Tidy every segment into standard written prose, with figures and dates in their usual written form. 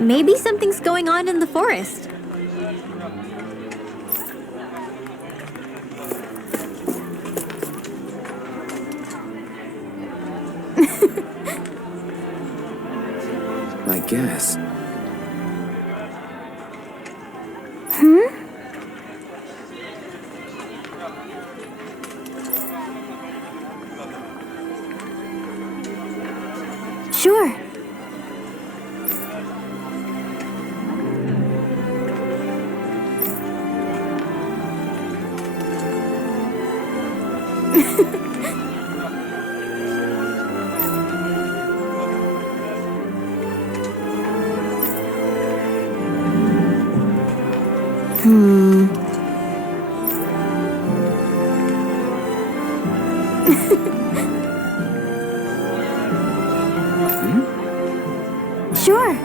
Maybe something's going on in the forest. I guess. Sure. Sure.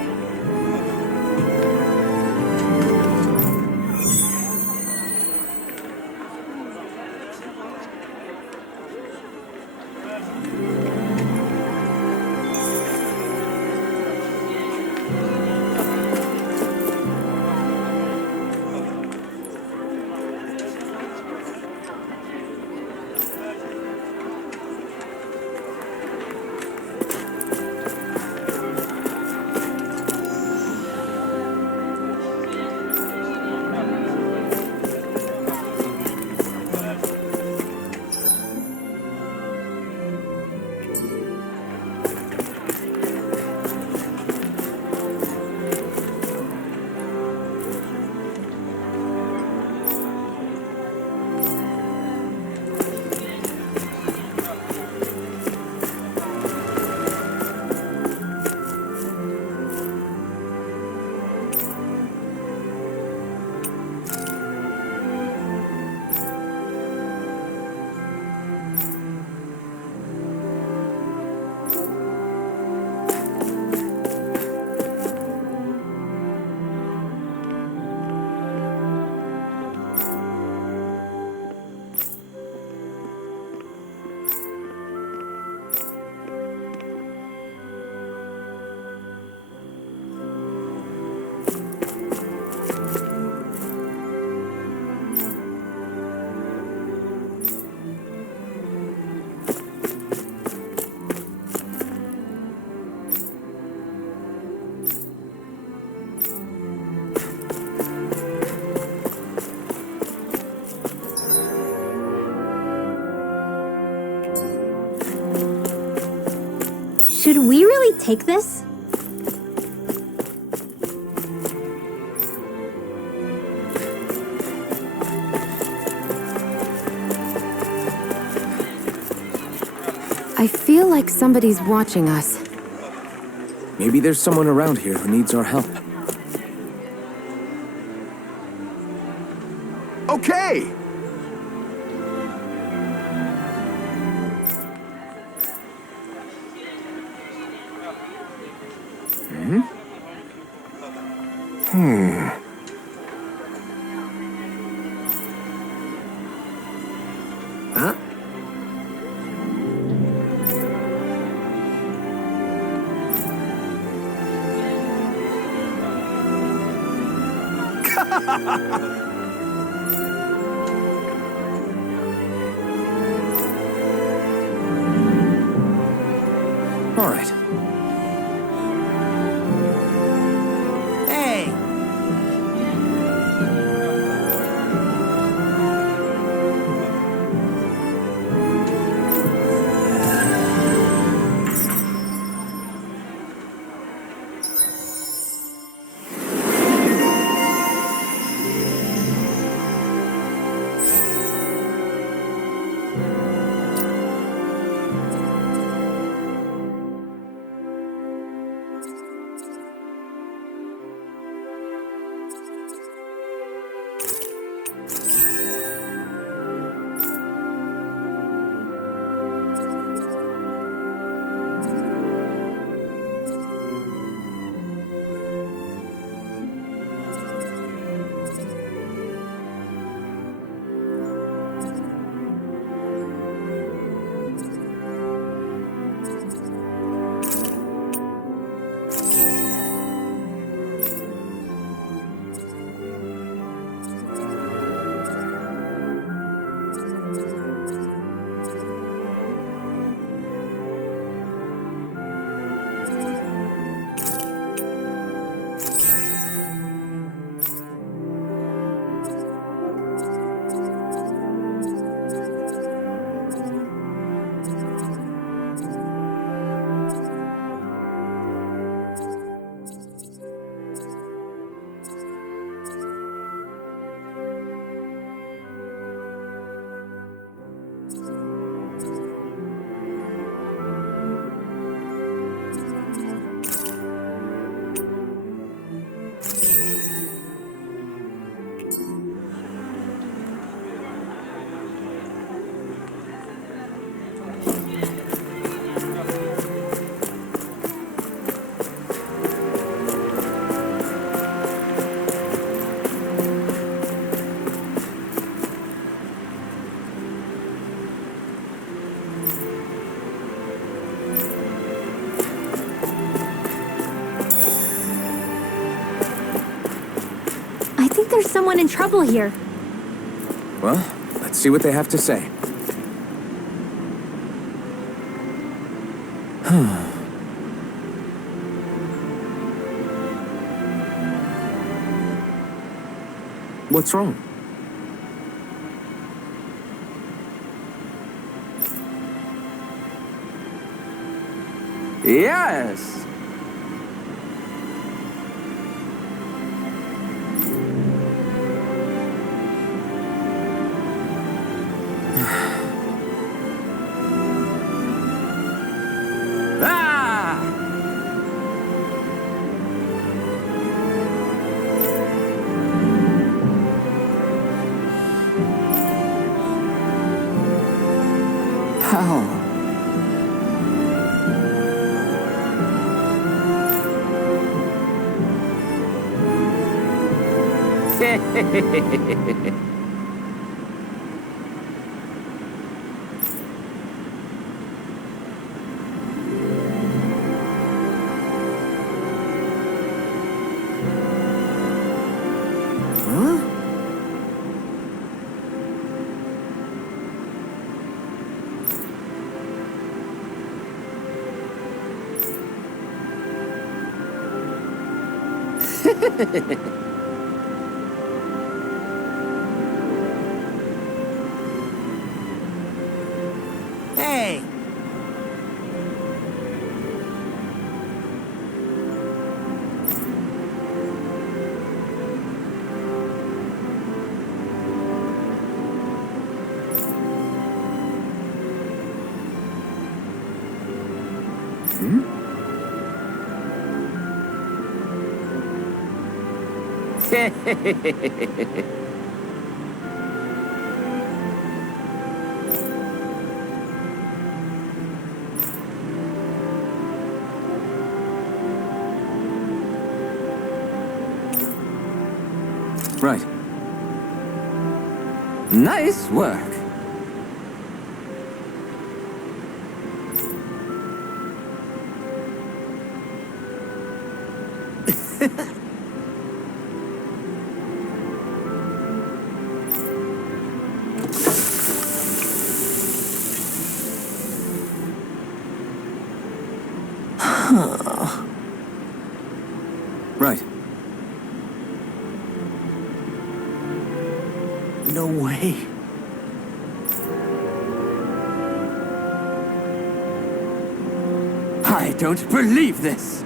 Should we really take this? I feel like somebody's watching us. Maybe there's someone around here who needs our help. Okay! Huh? All right. Hey! in trouble here. Well, let's see what they have to say. What's wrong? Yes! Ah! How? Huh? Hey! Right. Nice work. Right. No way. I don't believe this.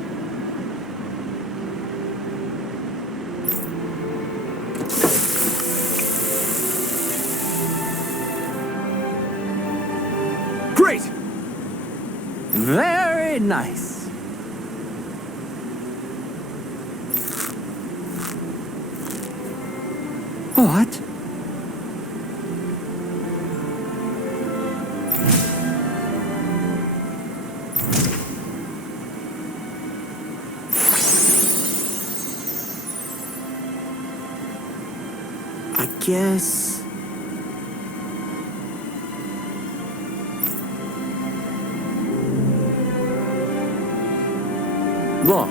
Great! Very nice. What? I guess... Law.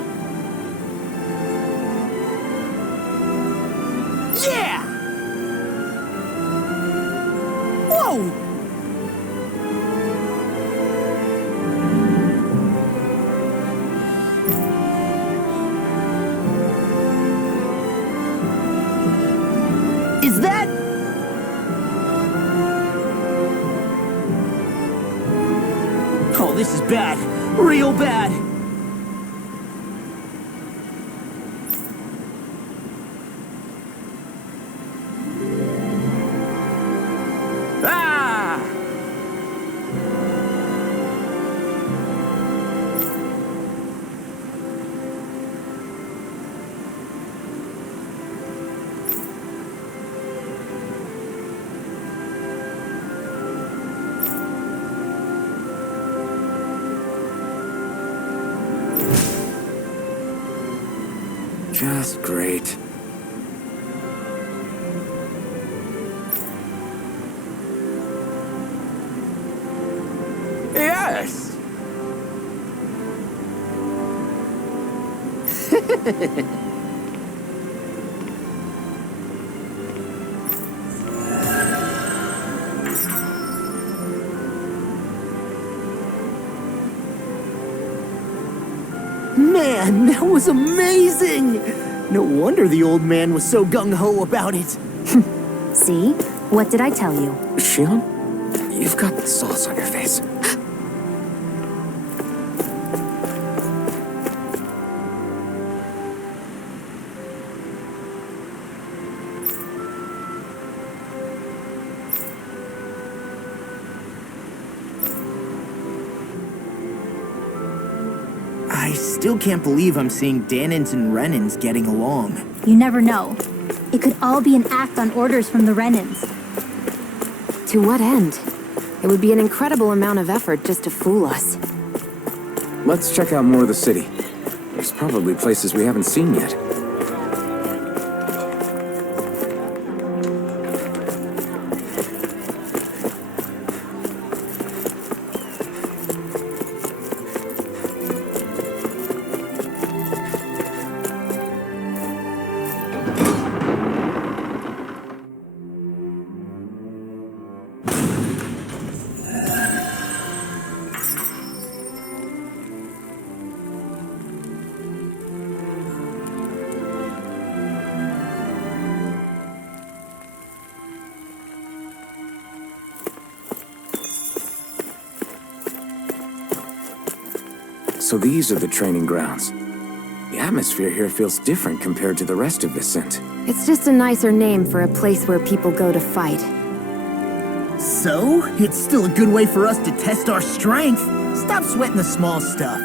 Yeah! Whoa! Is that... Oh, this is bad. Real bad. Ah! Just great. Yes! Man, that was amazing! No wonder the old man was so gung-ho about it. See? What did I tell you? Shionne, you've got sauce on your face. I still can't believe I'm seeing Dahnans and Renans getting along. You never know. It could all be an act on orders from the Renans. To what end? It would be an incredible amount of effort just to fool us. Let's check out more of the city. There's probably places we haven't seen yet. So these are the training grounds. The atmosphere here feels different compared to the rest of Vicent. It's just a nicer name for a place where people go to fight. So, it's still a good way for us to test our strength. Stop sweating the small stuff.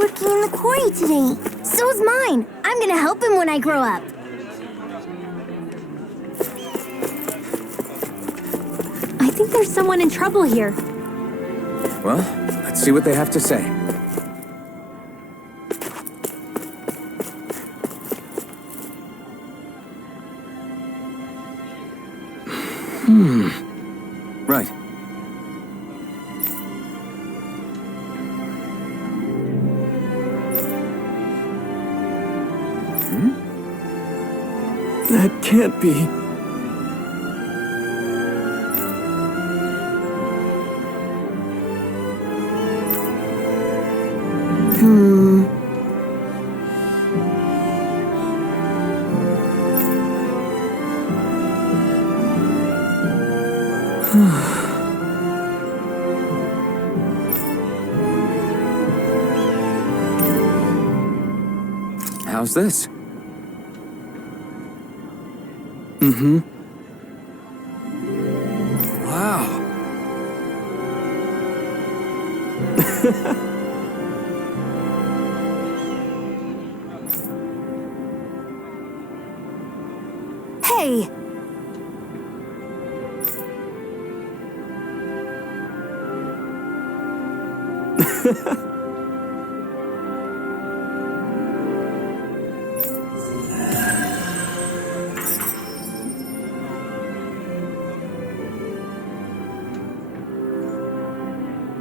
working in the quarry today. So's mine. I'm gonna help him when I grow up. I think there's someone in trouble here. Well, let's see what they have to say. Right. That can't be. How's this? Wow. Hey!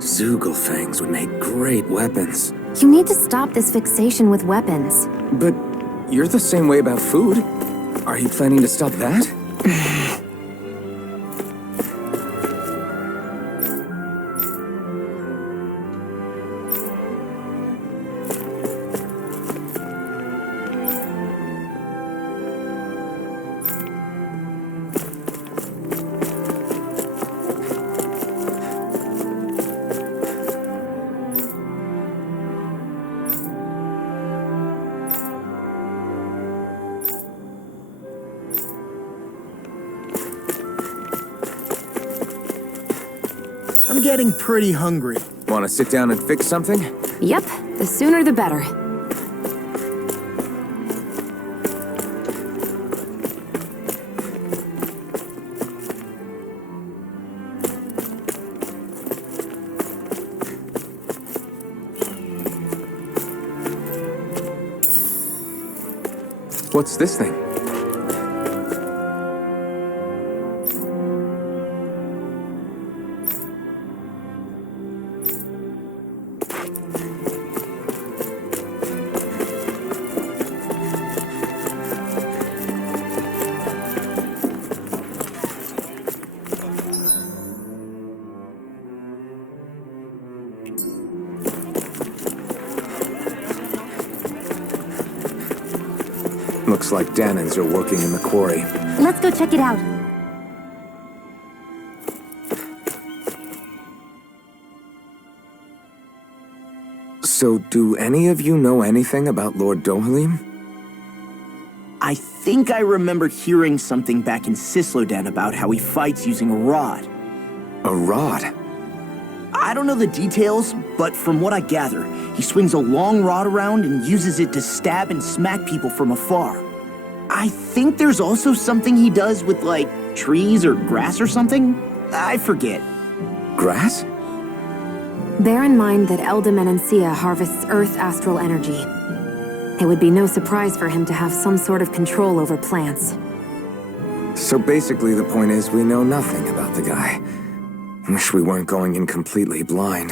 Zoogle would make great weapons. You need to stop this fixation with weapons. But you're the same way about food. Are you planning to stop that? I'm getting pretty hungry. Want to sit down and fix something? Yep, the sooner the better. What's this thing? Looks like Dahnans are working in the quarry. Let's go check it out. So, do any of you know anything about Lord Dohalim? I think I remember hearing something back in Sislodan about how he fights using a rod. A rod? I don't know the details, but from what I gather, he swings a long rod around and uses it to stab and smack people from afar. I think there's also something he does with, like, trees or grass or something? I forget. Grass? Bear in mind that Eldimenencia harvests Earth astral energy. It would be no surprise for him to have some sort of control over plants. So basically the point is we know nothing about the guy. Wish we weren't going in completely blind.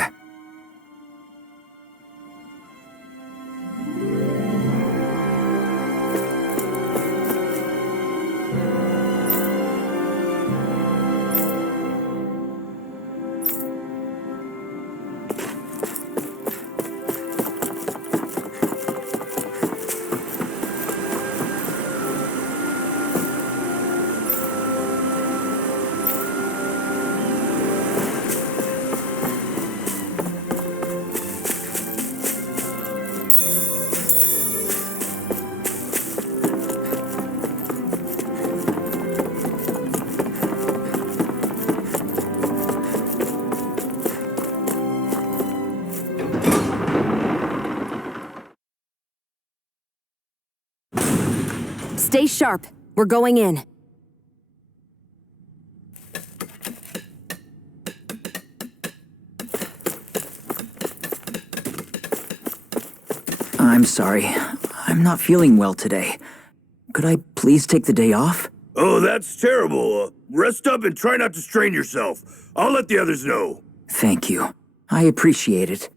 Stay sharp. We're going in. I'm sorry. I'm not feeling well today. Could I please take the day off? Oh, that's terrible. Rest up and try not to strain yourself. I'll let the others know. Thank you. I appreciate it.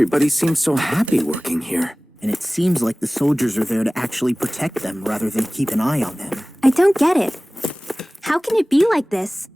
Everybody seems so happy working here. And it seems like the soldiers are there to actually protect them rather than keep an eye on them. I don't get it. How can it be like this?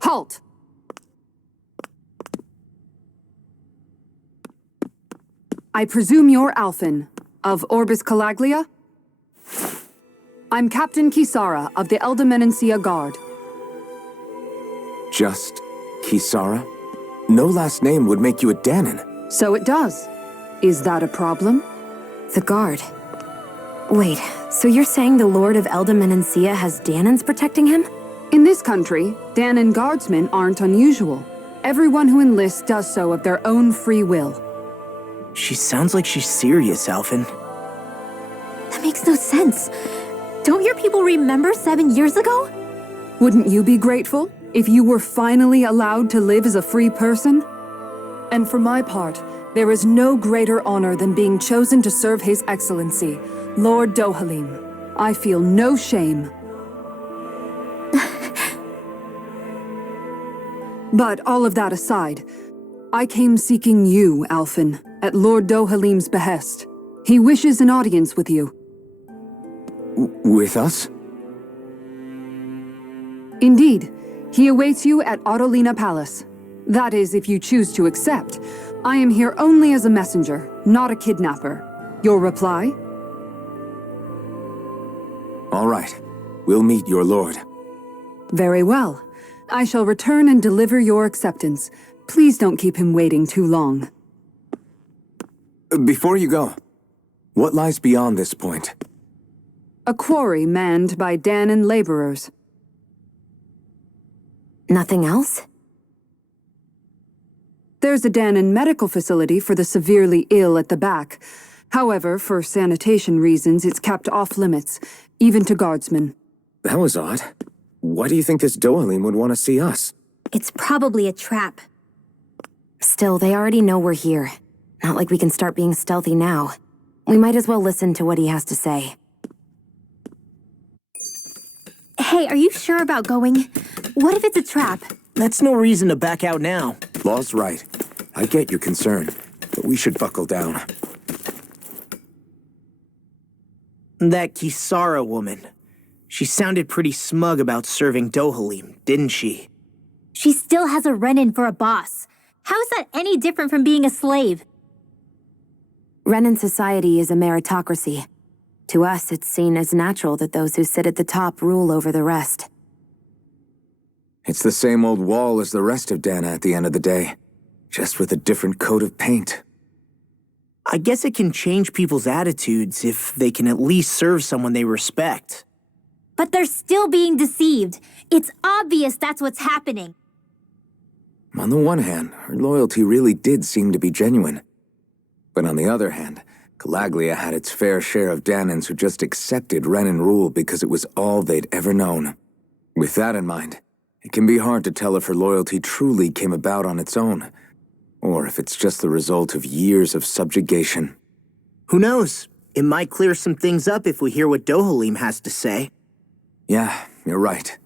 Halt! I presume you're Alphen, of Orbis Calaglia? I'm Captain Kisara of the Eldemenencia Guard. Just Kisara? No last name would make you a Dahnan. So it does. Is that a problem? The guard. Wait, so you're saying the Lord of Eldemenencia has Dahnans protecting him? In this country, Dahnan guardsmen aren't unusual. Everyone who enlists does so of their own free will. She sounds like she's serious, Alphen. That makes no sense. Don't your people remember 7 years ago? Wouldn't you be grateful if you were finally allowed to live as a free person? And for my part, there is no greater honor than being chosen to serve His Excellency, Lord Dohalim. I feel no shame. But all of that aside, I came seeking you, Alphen, at Lord Dohalim's behest. He wishes an audience with you. With us? Indeed. He awaits you at Autolina Palace. That is, if you choose to accept. I am here only as a messenger, not a kidnapper. Your reply? All right. We'll meet your lord. Very well. I shall return and deliver your acceptance. Please don't keep him waiting too long. Before you go, what lies beyond this point? A quarry manned by Dahnan laborers. Nothing else? There's a Dahnan medical facility for the severely ill at the back. However, for sanitation reasons, it's kept off limits, even to guardsmen. That was odd. Why do you think this Dohalim would want to see us? It's probably a trap. Still, they already know we're here. Not like we can start being stealthy now. We might as well listen to what he has to say. Hey, are you sure about going? What if it's a trap? That's no reason to back out now. Law's right. I get your concern, but we should buckle down. That Kisara woman. She sounded pretty smug about serving Dohalim, didn't she? She still has a Renan for a boss. How is that any different from being a slave? Renan society is a meritocracy. To us, it's seen as natural that those who sit at the top rule over the rest. It's the same old wall as the rest of Dahna at the end of the day, just with a different coat of paint. I guess it can change people's attitudes if they can at least serve someone they respect. But they're still being deceived. It's obvious that's what's happening. On the one hand, her loyalty really did seem to be genuine. But on the other hand, Calaglia had its fair share of Dahnans who just accepted Renan rule because it was all they'd ever known. With that in mind, it can be hard to tell if her loyalty truly came about on its own, or if it's just the result of years of subjugation. Who knows? It might clear some things up if we hear what Dohalim has to say. Yeah, you're right.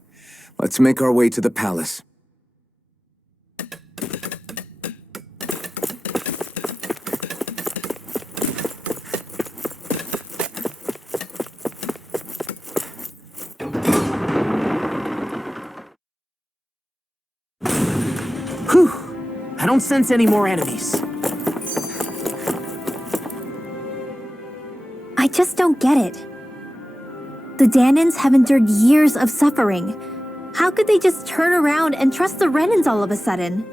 Let's make our way to the palace. Whew! I don't sense any more enemies. I just don't get it. The Dahnans have endured years of suffering. How could they just turn around and trust the Renans all of a sudden?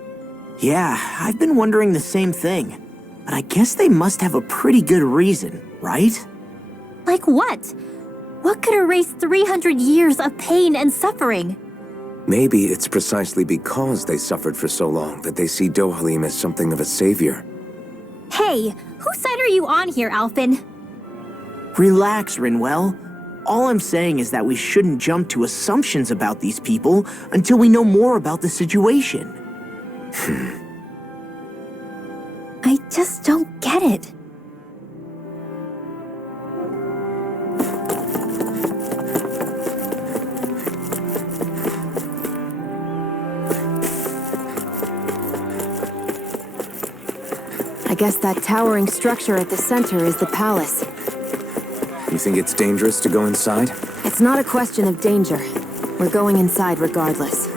Yeah, I've been wondering the same thing. but I guess they must have a pretty good reason, right? Like what? What could erase 300 years of pain and suffering? Maybe it's precisely because they suffered for so long that they see Dohalim as something of a savior. Hey, whose side are you on here, Alphen? Relax, Rinwell. All I'm saying is that we shouldn't jump to assumptions about these people until we know more about the situation. I just don't get it. I guess that towering structure at the center is the palace. You think it's dangerous to go inside? It's not a question of danger. We're going inside regardless.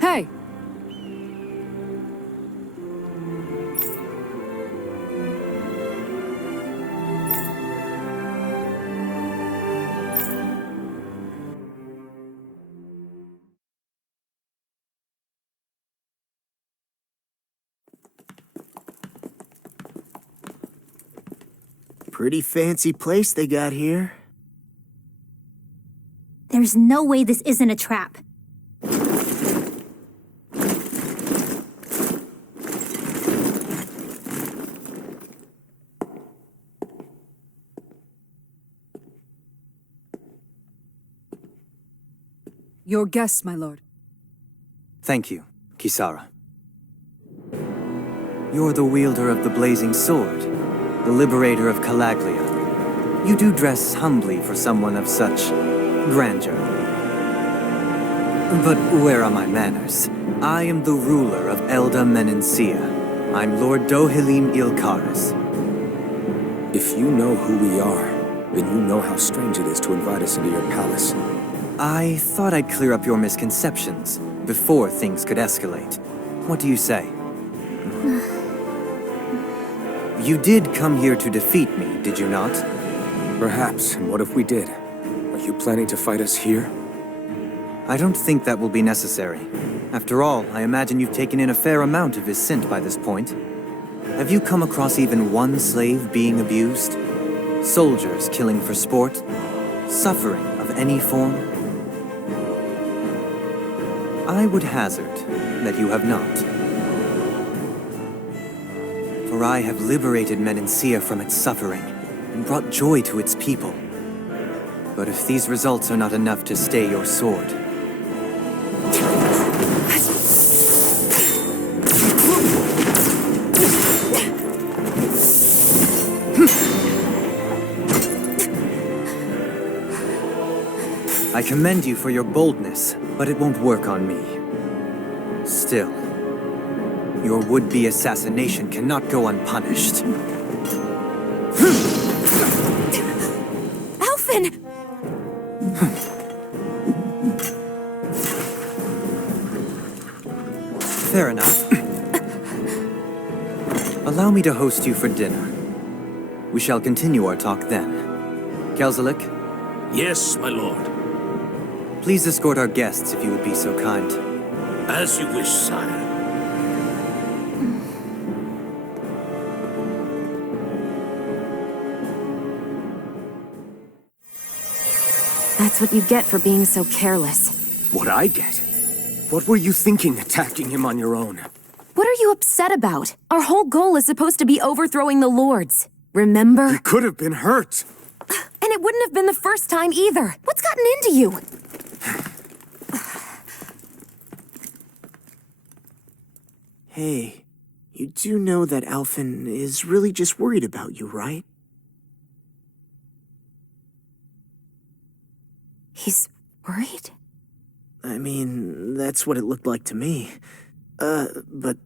Hey! Pretty fancy place they got here. There's no way this isn't a trap. Your guests, my lord. Thank you, Kisara. You're the wielder of the blazing sword, the liberator of Calaglia. You do dress humbly for someone of such grandeur. But where are my manners? I am the ruler of Elda Menencia. I'm Lord Dohalim Ilkaris. If you know who we are, then you know how strange it is to invite us into your palace. I thought I'd clear up your misconceptions before things could escalate. What do you say? You did come here to defeat me, did you not? Perhaps, and what if we did? Are you planning to fight us here? I don't think that will be necessary. After all, I imagine you've taken in a fair amount of his scent by this point. Have you come across even one slave being abused? Soldiers killing for sport? Suffering of any form? I would hazard that you have not. For I have liberated Menencia from its suffering and brought joy to its people. But if these results are not enough to stay your sword, I commend you for your boldness, but it won't work on me. Still, your would-be assassination cannot go unpunished. Alphen! Fair enough. Allow me to host you for dinner. We shall continue our talk then. Kelzelik, Yes, my lord. please escort our guests if you would be so kind. As you wish, sire. That's what you get for being so careless. What I get? What were you thinking attacking him on your own? What are you upset about? Our whole goal is supposed to be overthrowing the lords. Remember? You could have been hurt. And it wouldn't have been the first time either. What's gotten into you? Hey, you do know that Alphen is really just worried about you, right? He's worried? I mean, that's what it looked like to me. But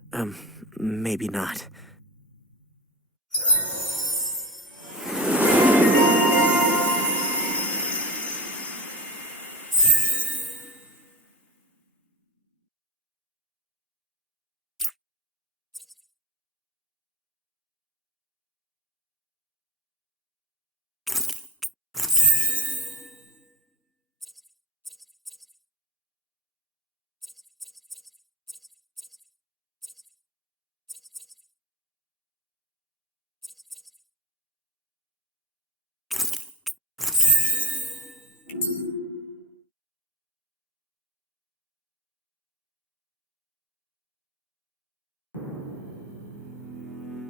maybe not.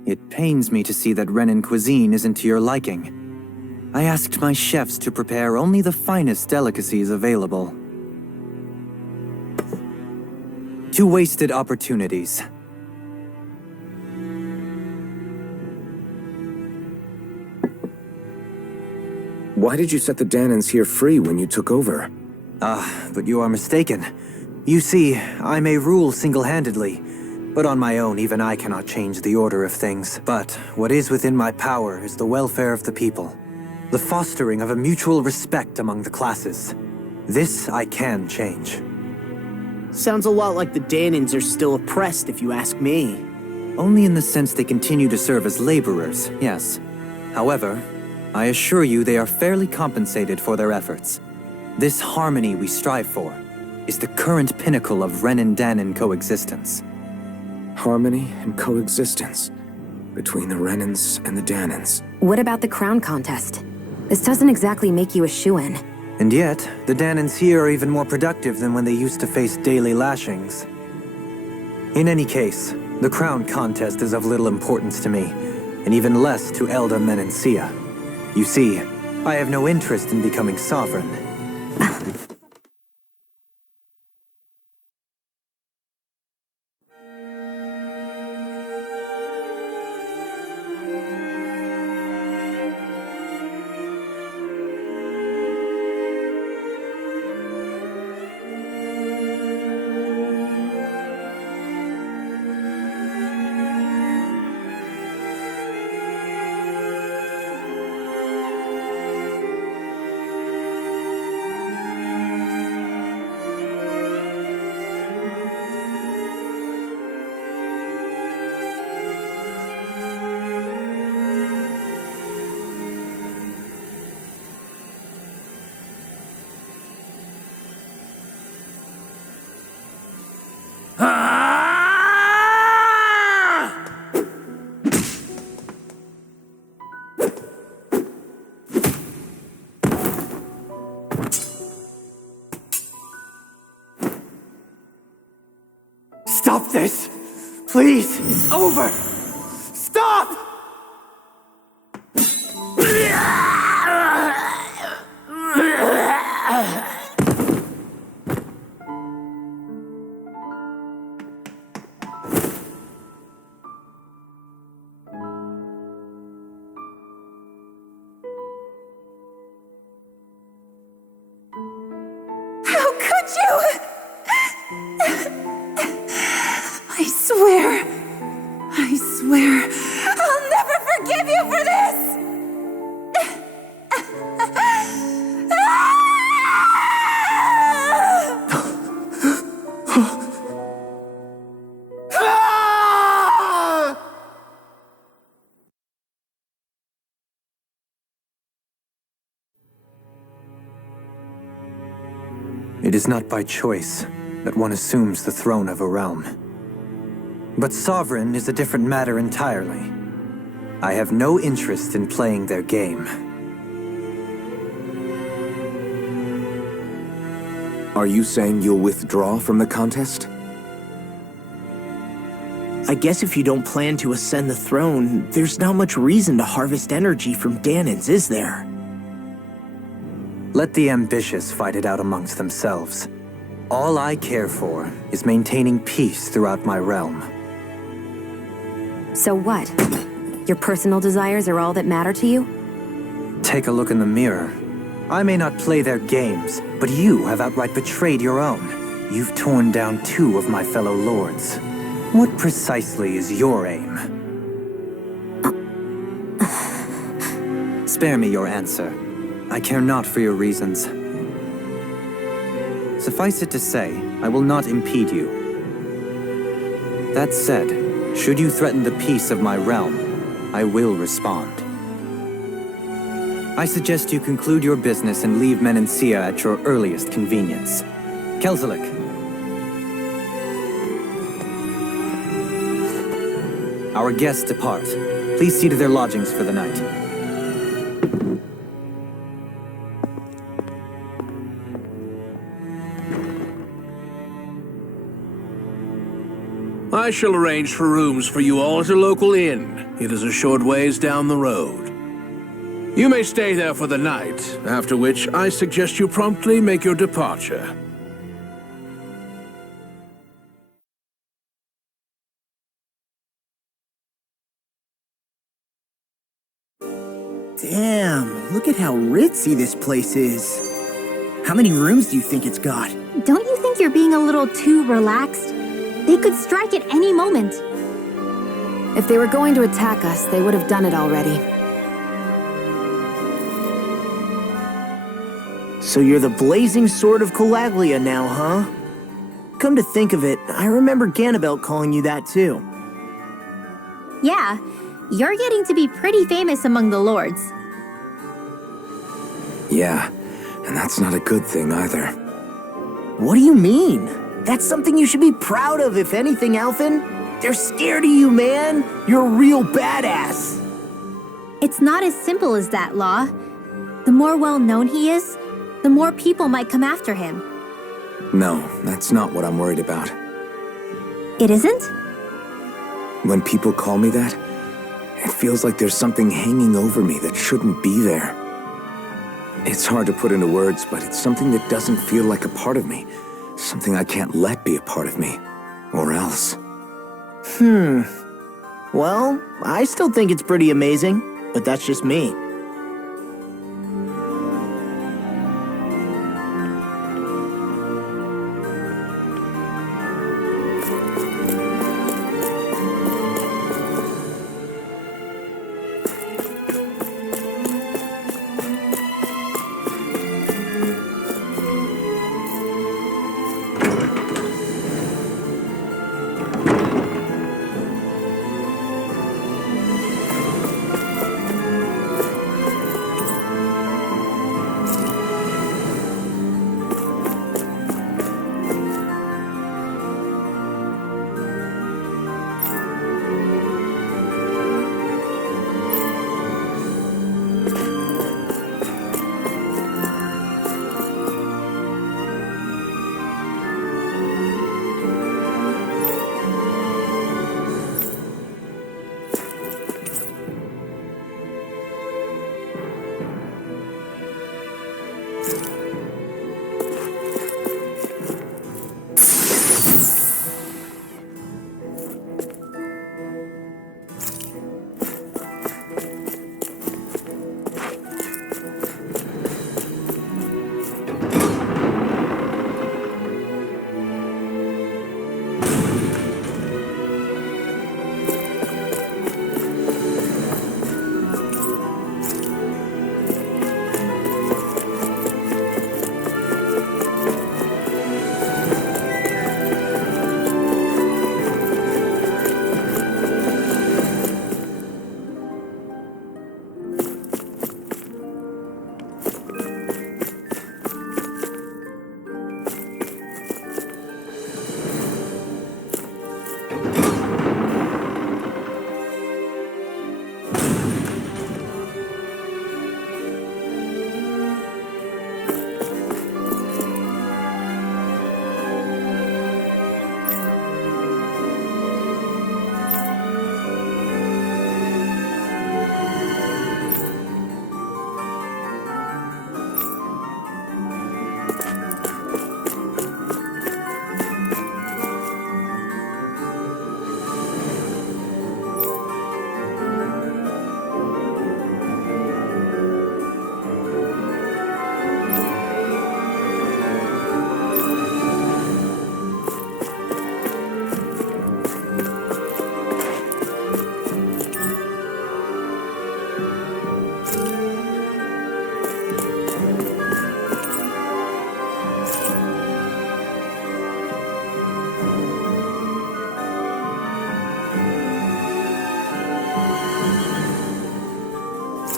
It pains me to see that Renan cuisine isn't to your liking. I asked my chefs to prepare only the finest delicacies available. Two wasted opportunities. Why did you set the Dahnans here free when you took over? But you are mistaken. You see, I may rule single-handedly, but on my own even I cannot change the order of things. But what is within my power is the welfare of the people. The fostering of a mutual respect among the classes. This I can change. Sounds a lot like the Dahnans are still oppressed, if you ask me. Only in the sense they continue to serve as laborers, yes. However, I assure you they are fairly compensated for their efforts. This harmony we strive for is the current pinnacle of Renan-Dahnan coexistence. Harmony and coexistence between the Renans and the Dahnans. What about the crown contest? This doesn't exactly make you a shoo-in. And yet, the Dahnans here are even more productive than when they used to face daily lashings. In any case, the crown contest is of little importance to me, and even less to Elda Menancia. You see, I have no interest in becoming sovereign. Stop this! Please! It's over! Stop! How could you? I swear, I'll never forgive you for this! It is not by choice that one assumes the throne of a realm. But sovereign is a different matter entirely. I have no interest in playing their game. Are you saying you'll withdraw from the contest? I guess if you don't plan to ascend the throne, there's not much reason to harvest energy from Dahnans, is there? Let the ambitious fight it out amongst themselves. All I care for is maintaining peace throughout my realm. So what? Your personal desires are all that matter to you? Take a look in the mirror. I may not play their games, but you have outright betrayed your own. You've torn down 2 of my fellow lords. What precisely is your aim? Spare me your answer. I care not for your reasons. Suffice it to say, I will not impede you. That said, should you threaten the peace of my realm, I will respond. I suggest you conclude your business and leave Menancia at your earliest convenience. Kelzelik. Our guests depart. Please see to their lodgings for the night. I shall arrange for rooms for you all at a local inn. It is a short ways down the road. You may stay there for the night, after which I suggest you promptly make your departure. Damn, look at how ritzy this place is. How many rooms do you think it's got? Don't you think you're being a little too relaxed? They could strike at any moment. If they were going to attack us, they would have done it already. So you're the blazing sword of Calaglia now, huh? Come to think of it, I remember Ganabelt calling you that too. Yeah, you're getting to be pretty famous among the lords. Yeah, and that's not a good thing either. What do you mean? That's something you should be proud of, if anything, Alphen. They're scared of you, man. You're a real badass. It's not as simple as that, Law. The more well-known he is, the more people might come after him. No, that's not what I'm worried about. It isn't? When people call me that, it feels like there's something hanging over me that shouldn't be there. It's hard to put into words, but it's something that doesn't feel like a part of me. Something I can't let be a part of me. Or else. Well, I still think it's pretty amazing, but that's just me.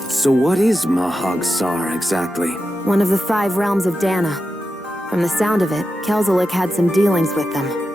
So what is Mahag Sar exactly? One of the 5 realms of Dahna. From the sound of it, Kelzelik had some dealings with them.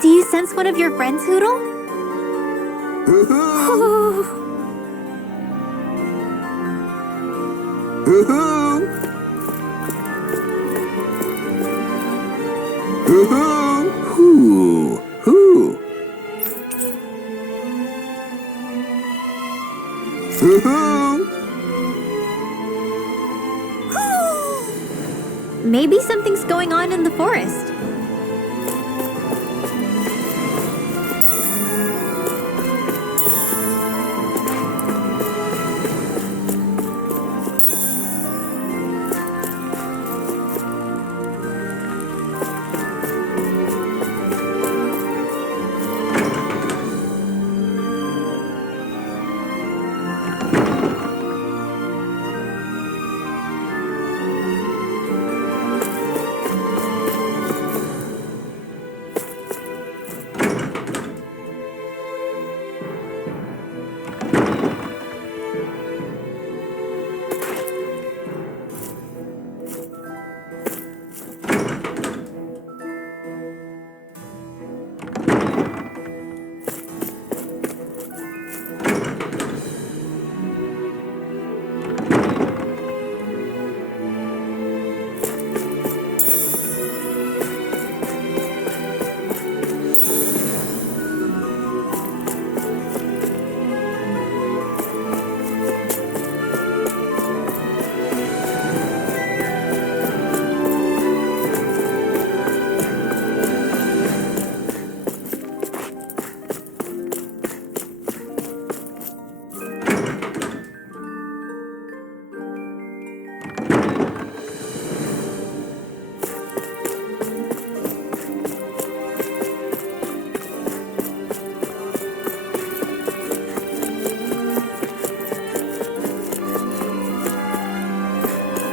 Do you sense one of your friends, Hoodle? Maybe something's going on in the forest.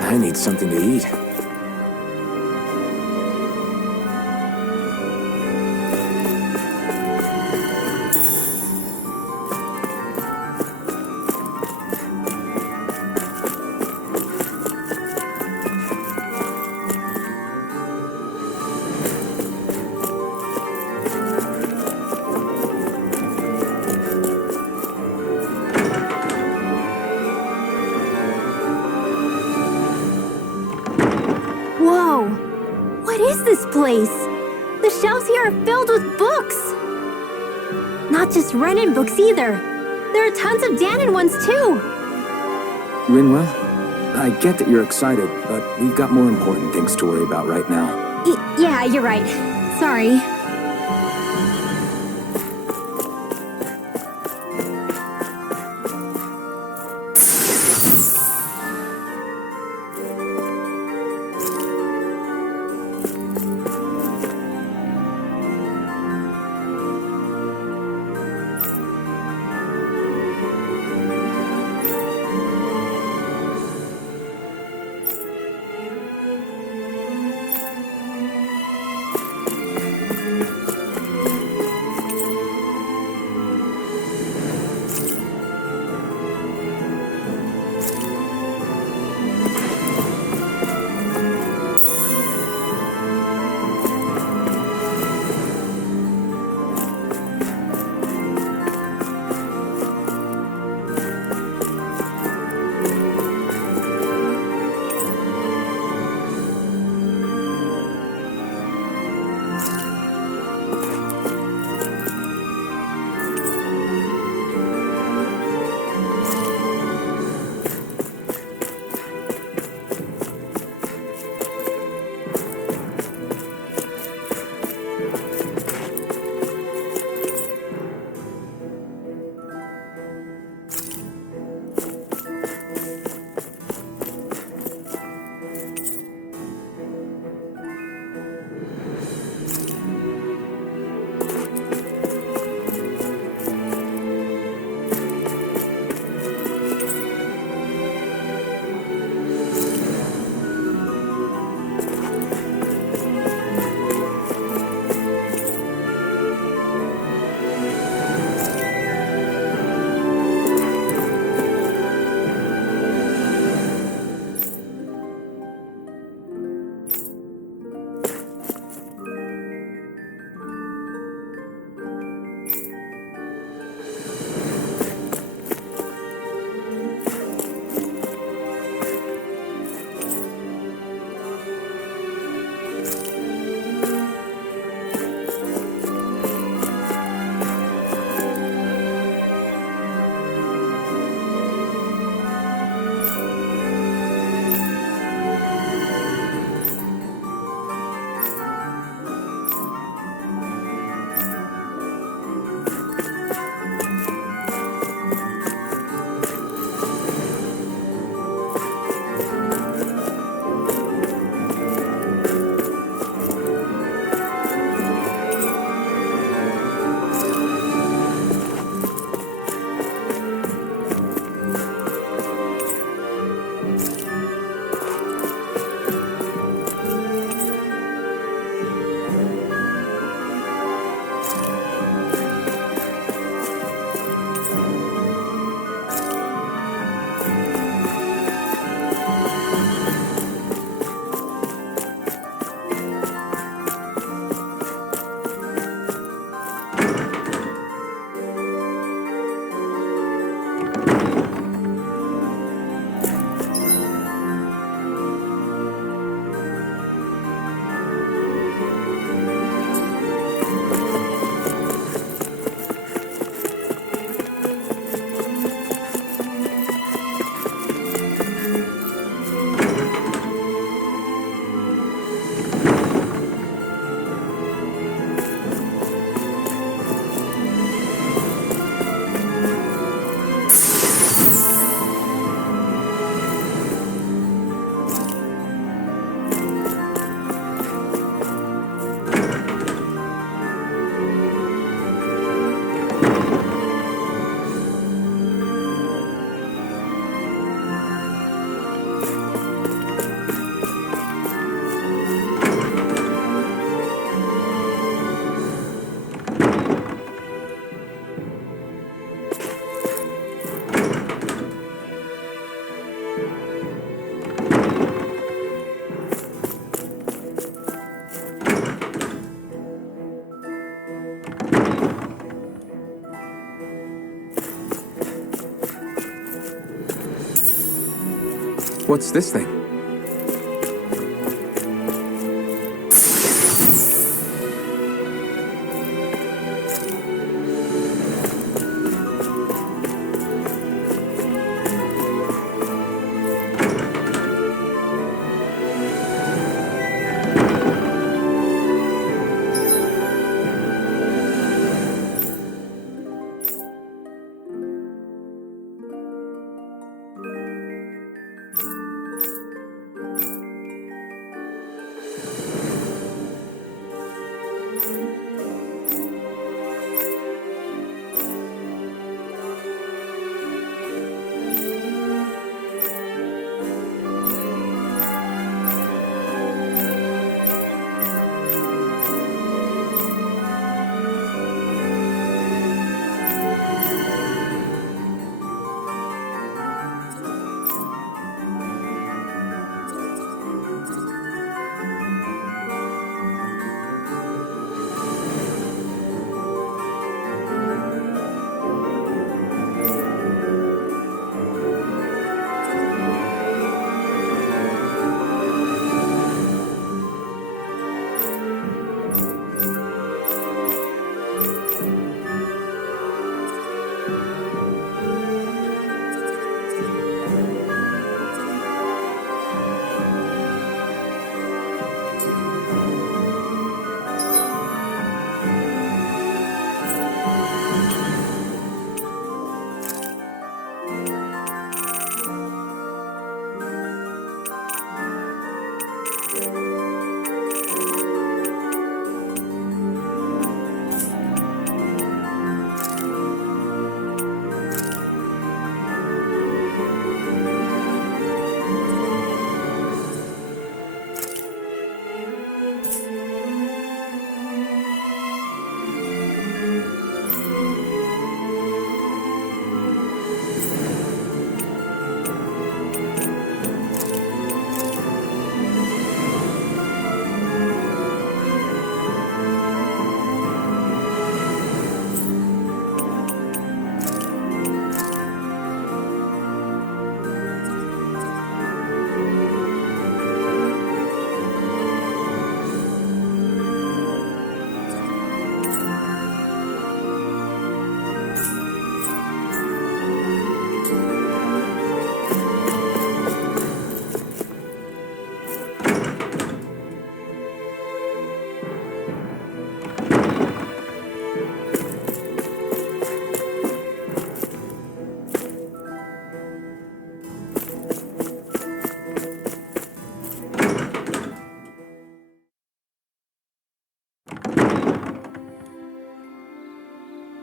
I need something to eat. Whoa! What is this place? The shelves here are filled with books! Not just Renin books either. There are tons of Dahnan ones too! Rinwell, I get that you're excited, but we've got more important things to worry about right now. Yeah, you're right. Sorry. What's this thing?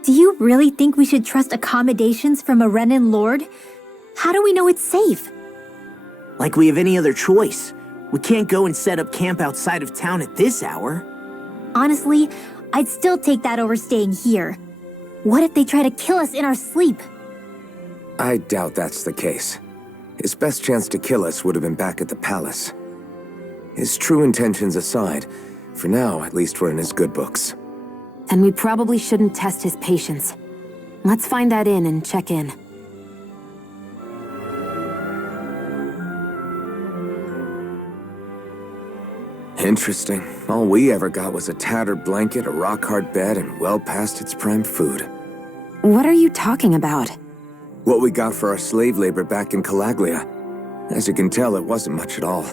Do you really think we should trust accommodations from a Renan lord? How do we know it's safe? Like we have any other choice. We can't go and set up camp outside of town at this hour. Honestly, I'd still take that over staying here. What if they try to kill us in our sleep? I doubt that's the case. His best chance to kill us would have been back at the palace. His true intentions aside, for now, at least we're in his good books. And we probably shouldn't test his patience. Let's find that inn and check in. Interesting. All we ever got was a tattered blanket, a rock-hard bed, and well past its prime food. What are you talking about? What we got for our slave labor back in Calaglia. As you can tell, it wasn't much at all.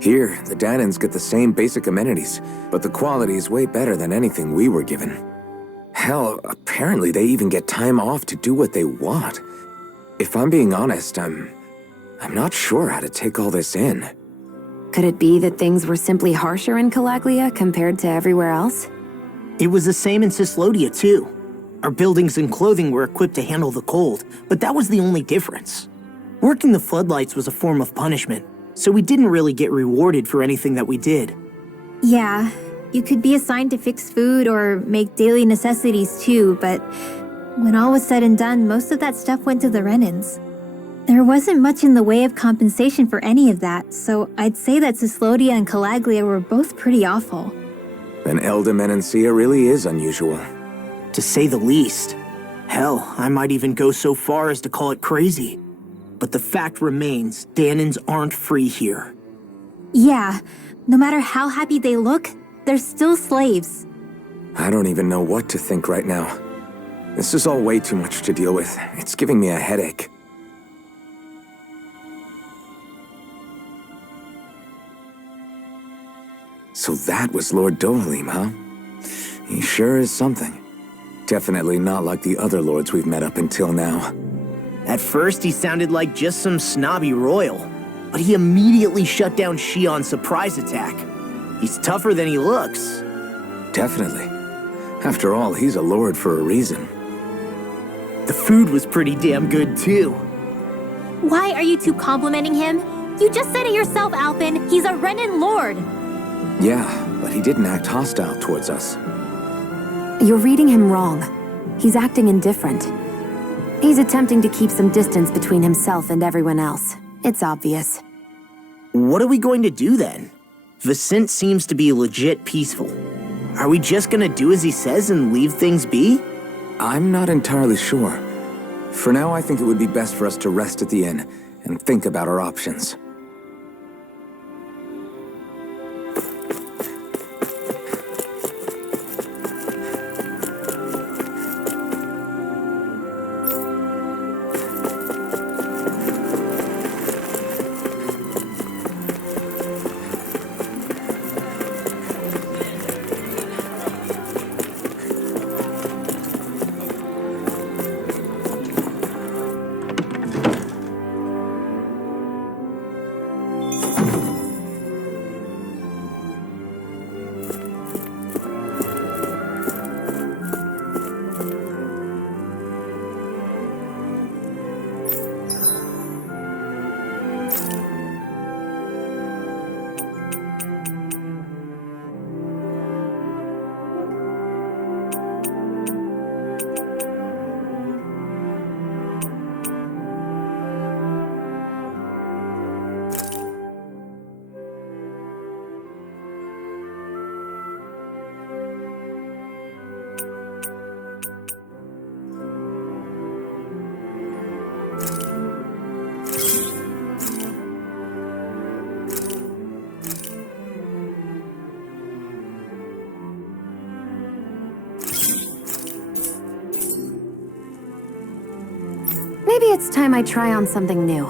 Here, the Dahnans get the same basic amenities, but the quality is way better than anything we were given. Hell, apparently they even get time off to do what they want. If I'm being honest, I'm not sure how to take all this in. Could it be that things were simply harsher in Calaglia compared to everywhere else? It was the same in Cislodia, too. Our buildings and clothing were equipped to handle the cold, but that was the only difference. Working the floodlights was a form of punishment, so we didn't really get rewarded for anything that we did. Yeah, you could be assigned to fix food or make daily necessities too, but when all was said and done, most of that stuff went to the Renans. There wasn't much in the way of compensation for any of that, so I'd say that Cislodia and Calaglia were both pretty awful. Then Elda really is unusual. To say the least. Hell, I might even go so far as to call it crazy. but the fact remains, Dahnans aren't free here. Yeah, no matter how happy they look, they're still slaves. I don't even know what to think right now. This is all way too much to deal with. It's giving me a headache. So that was Lord Dohalim, huh? He sure is something. Definitely not like the other lords we've met up until now. At first, he sounded like just some snobby royal, but he immediately shut down Shionne's surprise attack. He's tougher than he looks. Definitely. After all, he's a lord for a reason. The food was pretty damn good, too. Why are you two complimenting him? You just said it yourself, Alphen. He's a Renan lord. Yeah, but he didn't act hostile towards us. You're reading him wrong. He's acting indifferent. He's attempting to keep some distance between himself and everyone else. It's obvious. What are we going to do then? Vicente seems to be legit peaceful. Are we just gonna do as he says and leave things be? I'm not entirely sure. For now, I think it would be best for us to rest at the inn and think about our options. Maybe it's time I try on something new.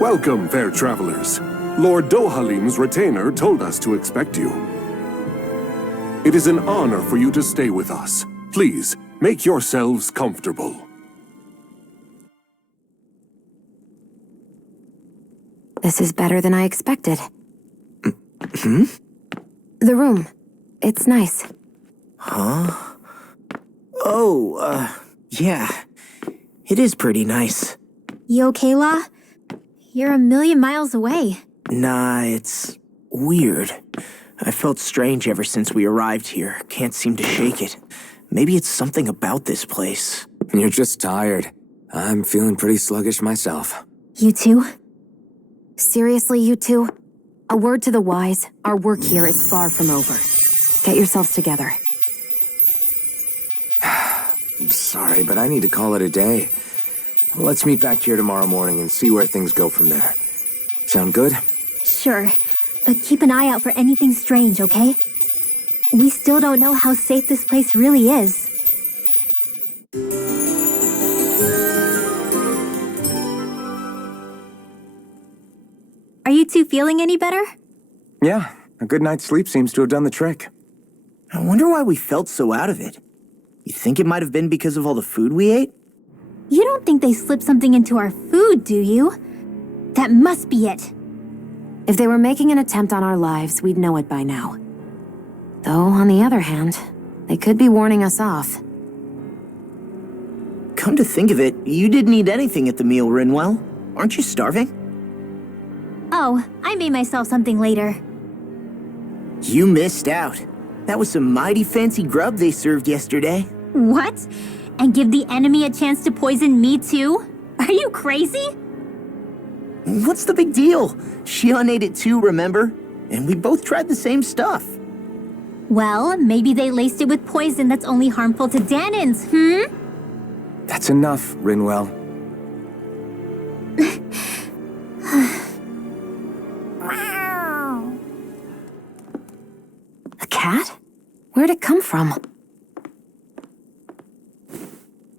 Welcome, fair travelers. Lord Dohalim's retainer told us to expect you. It is an honor for you to stay with us. Please, make yourselves comfortable. This is better than I expected. Hmm? The room. It's nice. Huh? Oh, yeah. It is pretty nice. You okay, La? You're a million miles away. Nah, it's weird. I felt strange ever since we arrived here. Can't seem to shake it. Maybe it's something about this place. You're just tired. I'm feeling pretty sluggish myself. You too? Seriously, you two? A word to the wise, our work here is far from over. Get yourselves together. Sorry, but I need to call it a day. Let's meet back here tomorrow morning and see where things go from there. Sound good? Sure, but keep an eye out for anything strange, okay? We still don't know how safe this place really is. Are you two feeling any better? Yeah, a good night's sleep seems to have done the trick. I wonder why we felt so out of it. You think it might have been because of all the food we ate? You don't think they slipped something into our food, do you? That must be it. If they were making an attempt on our lives, we'd know it by now. Though, on the other hand, they could be warning us off. Come to think of it, you didn't eat anything at the meal, Rinwell. Aren't you starving? Oh, I made myself something later. You missed out. That was some mighty fancy grub they served yesterday. What? And give the enemy a chance to poison me too? Are you crazy? What's the big deal? Shionne ate it too, remember? And we both tried the same stuff. Well, maybe they laced it with poison that's only harmful to Dahnans, That's enough, Rinwell. A cat? Where'd it come from?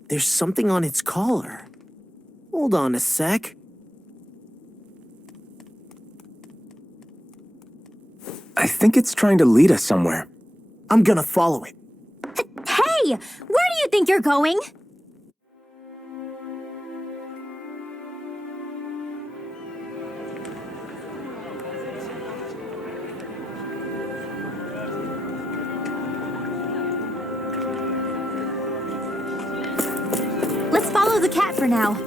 There's something on its collar. Hold on a sec. I think it's trying to lead us somewhere. I'm gonna follow it. Hey! Where do you think you're going? Let's follow the cat for now.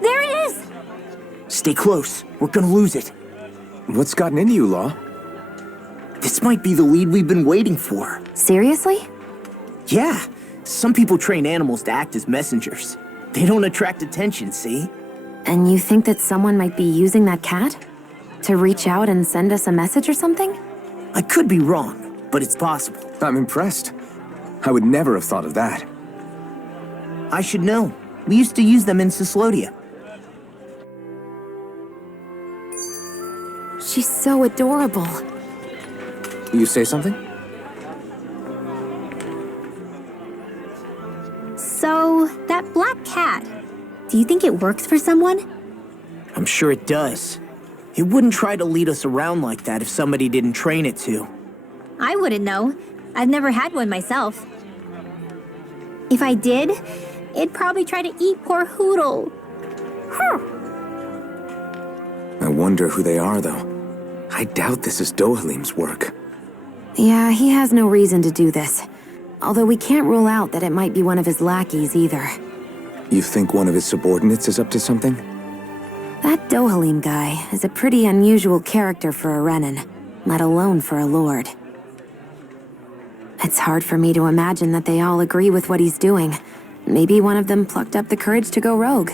There it is! Stay close. We're gonna lose it. What's gotten into you, Law? This might be the lead we've been waiting for. Seriously? Yeah. Some people train animals to act as messengers. They don't attract attention, see? And you think that someone might be using that cat? To reach out and send us a message or something? I could be wrong, but it's possible. I'm impressed. I would never have thought of that. I should know. We used to use them in Cyslodia. She's so adorable. You say something? So, that black cat, do you think it works for someone? I'm sure it does. It wouldn't try to lead us around like that if somebody didn't train it to. I wouldn't know. I've never had one myself. If I did, it'd probably try to eat poor Hoodle. I wonder who they are, though. I doubt this is Dohalim's work. Yeah, he has no reason to do this. Although we can't rule out that it might be one of his lackeys either. You think one of his subordinates is up to something? That Dohalim guy is a pretty unusual character for a Renan, let alone for a lord. It's hard for me to imagine that they all agree with what he's doing. Maybe one of them plucked up the courage to go rogue.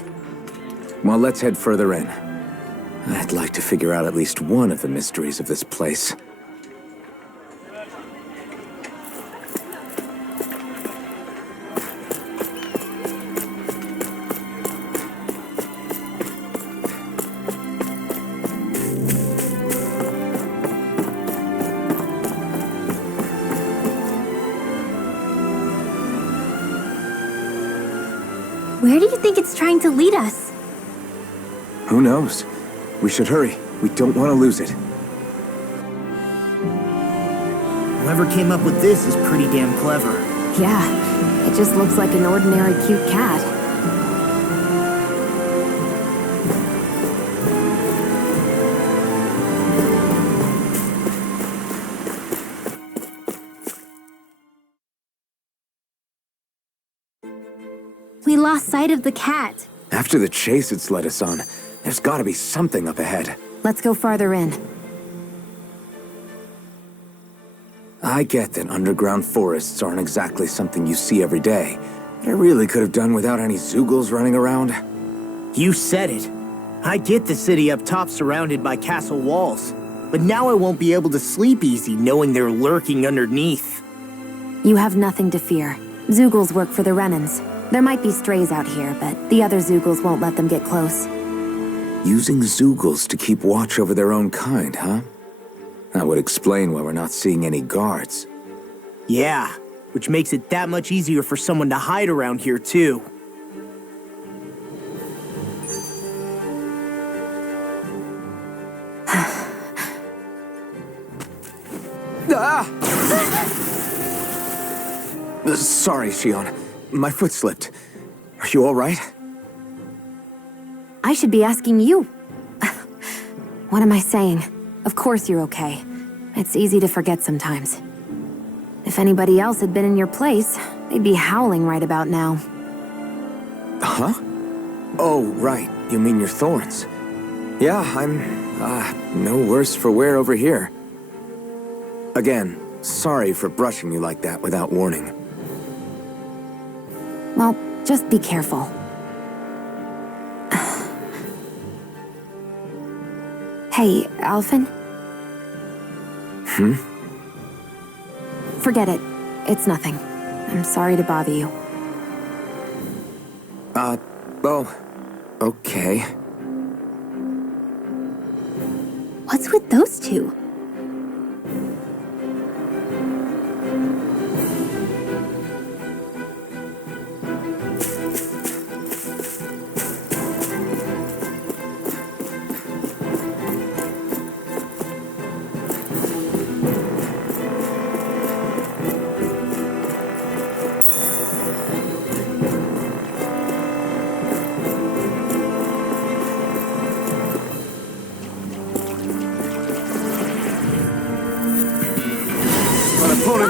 Well, let's head further in. I'd like to figure out at least one of the mysteries of this place. Where do you think it's trying to lead us? Who knows? We should hurry. We don't want to lose it. Whoever came up with this is pretty damn clever. Yeah, it just looks like an ordinary cute cat. We lost sight of the cat. After the chase it's led us on, there's gotta be something up ahead. Let's go farther in. I get that underground forests aren't exactly something you see every day, I really could have done without any Zoogles running around. You said it. I get the city up top surrounded by castle walls, but now I won't be able to sleep easy knowing they're lurking underneath. You have nothing to fear. Zoogles work for the Renans. There might be strays out here, but the other Zoogles won't let them get close. Using Zoogles to keep watch over their own kind, huh? That would explain why we're not seeing any guards. Yeah, which makes it that much easier for someone to hide around here, too. Sorry, Shionne. My foot slipped. Are you all right? I should be asking you. What am I saying? Of course you're okay. It's easy to forget sometimes. If anybody else had been in your place, they'd be howling right about now. Huh? Oh, right. You mean your thorns. Yeah, I'm, no worse for wear over here. Again, sorry for brushing you like that without warning. Well, just be careful. Hey, Alphen? Forget it. It's nothing. I'm sorry to bother you. Oh, okay. What's with those two?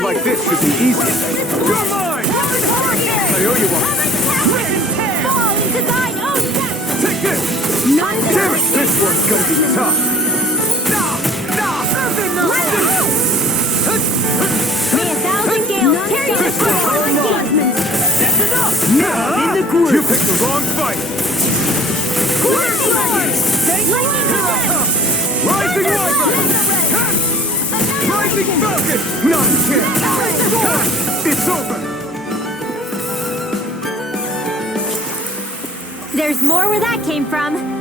Like this should be easy. You're mine! I owe you one. Fall into thine own depth! Take this! Damn it, this one's gonna be tough. May 1,000 gales carry the fire like judgment! That's enough! Now, in the groove! You picked the wrong fight! Rising Wyvern! Rising Falcon! Not a chance! It's over! There's more where that came from.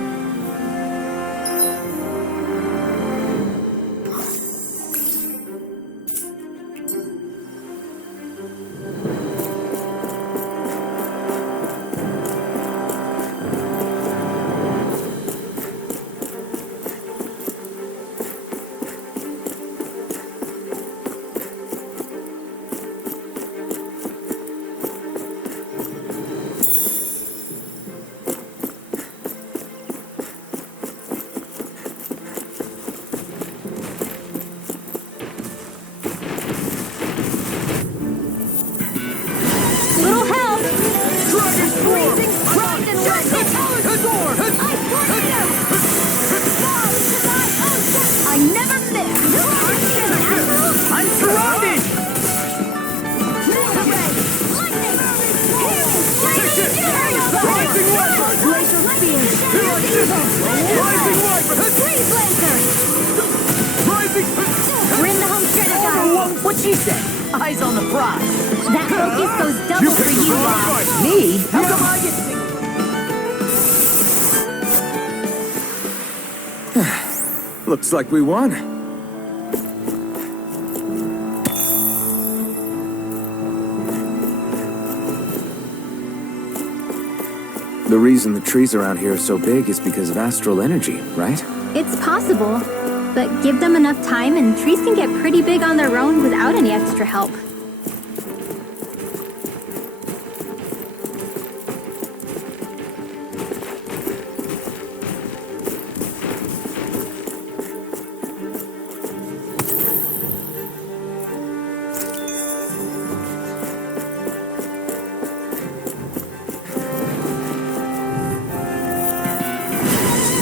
What'd she say? Eyes on the prize. That focus goes double for you, Bob. Me? How come I get Looks like we won. The reason the trees around here are so big is because of astral energy, right? It's possible, but give them enough time and trees can get pretty big on their own without any extra help.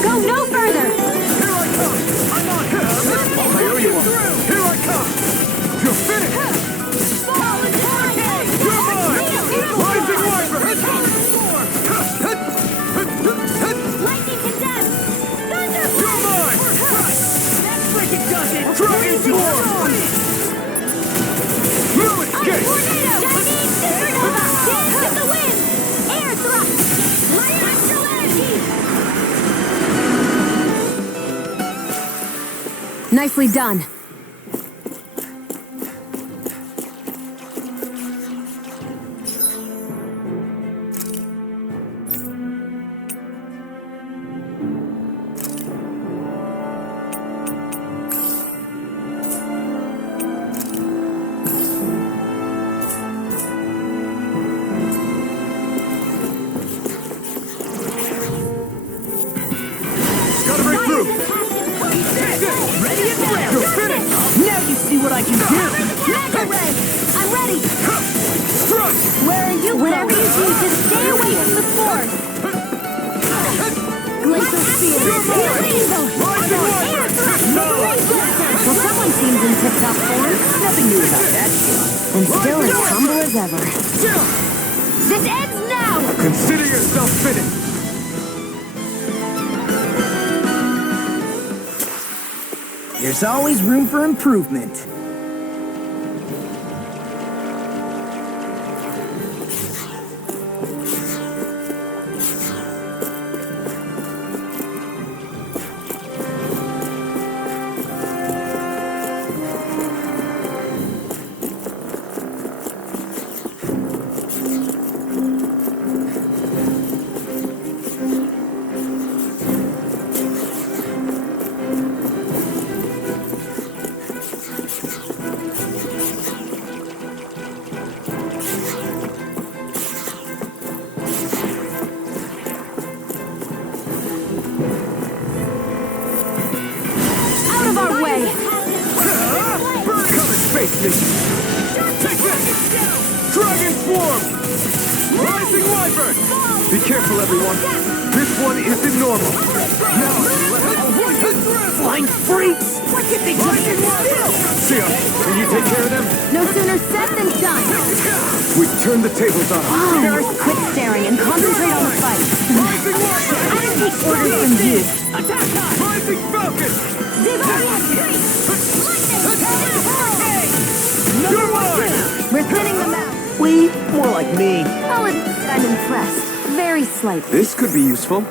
Go no further! Here I come! I'm on him! I owe you one! Here I come! You're finished! Fall into my You're mine! Rising Wyvern! Nicely done. Gotta break through! Ready and ready! You're finished! Now you see what I can do! Mega Ray! I'm ready! Strike! Where are you? Whatever you do, just stay away from the force! Glacial Spear! Rising Wyvern! Well, someone seems in tip-top form. Nothing new about that. And still as humble as ever. This ends now! Consider yourself finished! There's always room for improvement. Dragon Swarm! Rising Wyvern! Be careful, everyone. This one isn't normal. Flying freaks! Why can't they just sit still? Sia, can you take care of them? No sooner said than done. We've turned the tables on them. First, quit staring and concentrate on the fight. Rising Wyvern! I don't take orders from you. Attack time! Rising Falcon! You're mine! We're thinning them out. We? More like me. I'll admit that I'm impressed. Very slightly. This could be useful.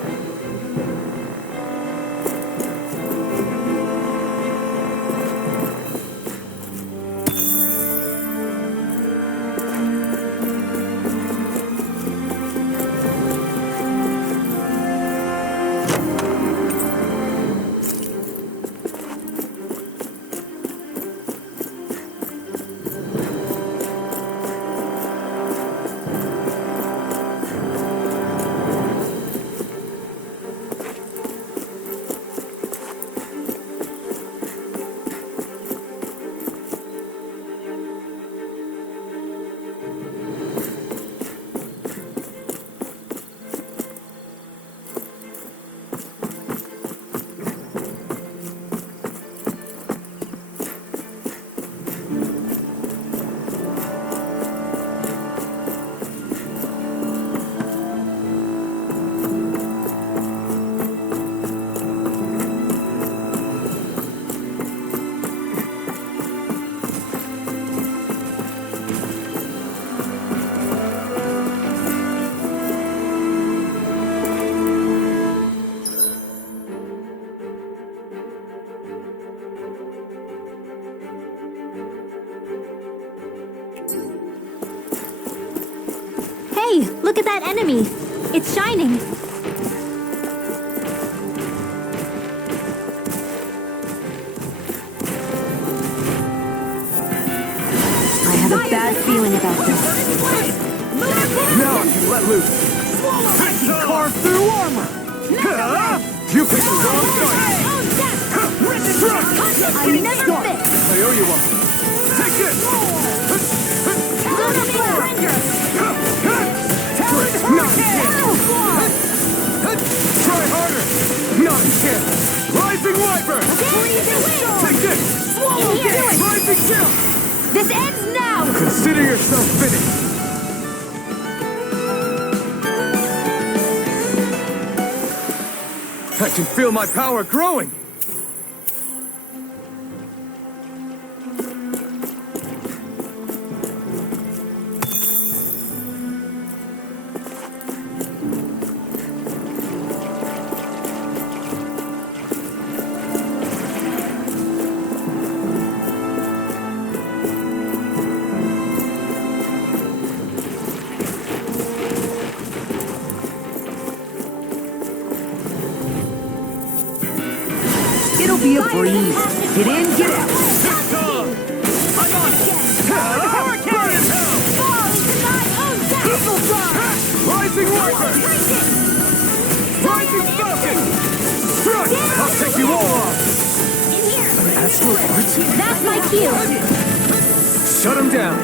Hey, look at that enemy. It's shining. I have a bad feeling about this. Now I can let loose. I can carve through armor! You picked the wrong fight. I never miss! I owe you one. Take this! Try harder! Not a chance! Rising Wyvern! Take this! Rising Chill! This ends now! Consider yourself finished! I can feel my power growing! This'll be a breeze. Get in, get out. I'm on it! Burn in hell! Fall into my own death! Missile fire! Rising Viper! Rising Falcon! Strike! I'll take you all off! In here! Astral Arts? That's my cue! Shut him down!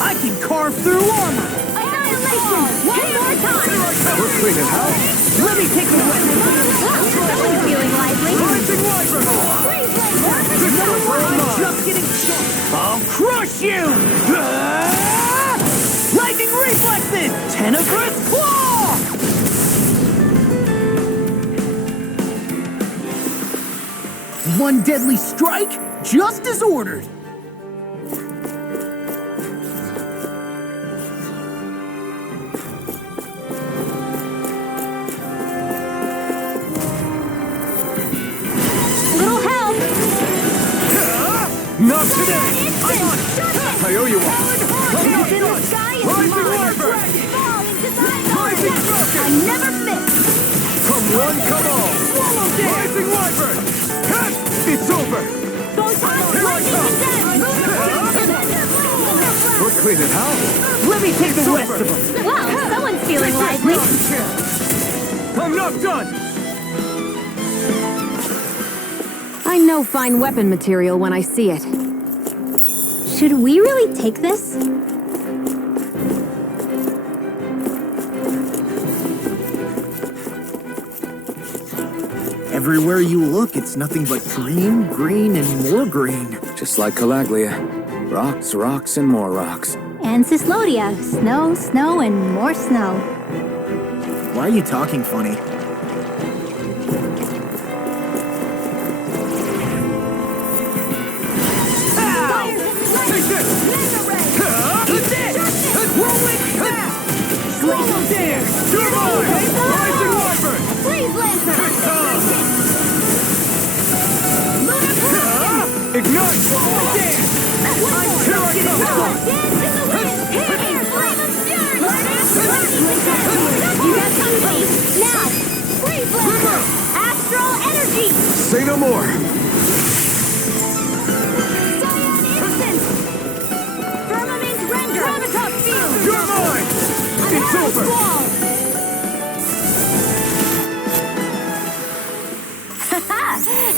I can carve through armor! Annihilation! One more time! We're cleaning house! Let me take the weapon! Someone's feeling lively! Rising Viper! This one's for I'm mine! just getting started! I'll crush you! Lightning reflexes! Tenebrous claw! One deadly strike, just as ordered. Little help! Not today! I'm on it! I owe you one! I'm not In the done! sky is Rising mine! Viper! Fall into thy Rising own Falcon! I never miss! Come one, come all! Swallow them! Rising Viper! Cut! It's over! Go time! Here I Lightning come! and death! We're cleaning house! Let me take the rest of them! Wow, someone's feeling lively! I'm not done! I know fine weapon material when I see it. Should we really take this? Everywhere you look, it's nothing but green, green, and more green. Just like Calaglia. Rocks, rocks, and more rocks. And Cyslodia. Snow, snow, and more snow. Why are you talking funny? Take this! Eat this! Whirlwind snap! Swallow dare! You're mine! Rising Viper! Freeze Lancer! Lunar Blast! Ignite! Swallow dare! Here I come! Dance in the wind! Here! Flame of Fury! You got company! Now! Freeze Lancer! Astral Energy! Say no more! Cyan Instant! Firmament Render! Gravitas Field! You're mine! It's over! Wall!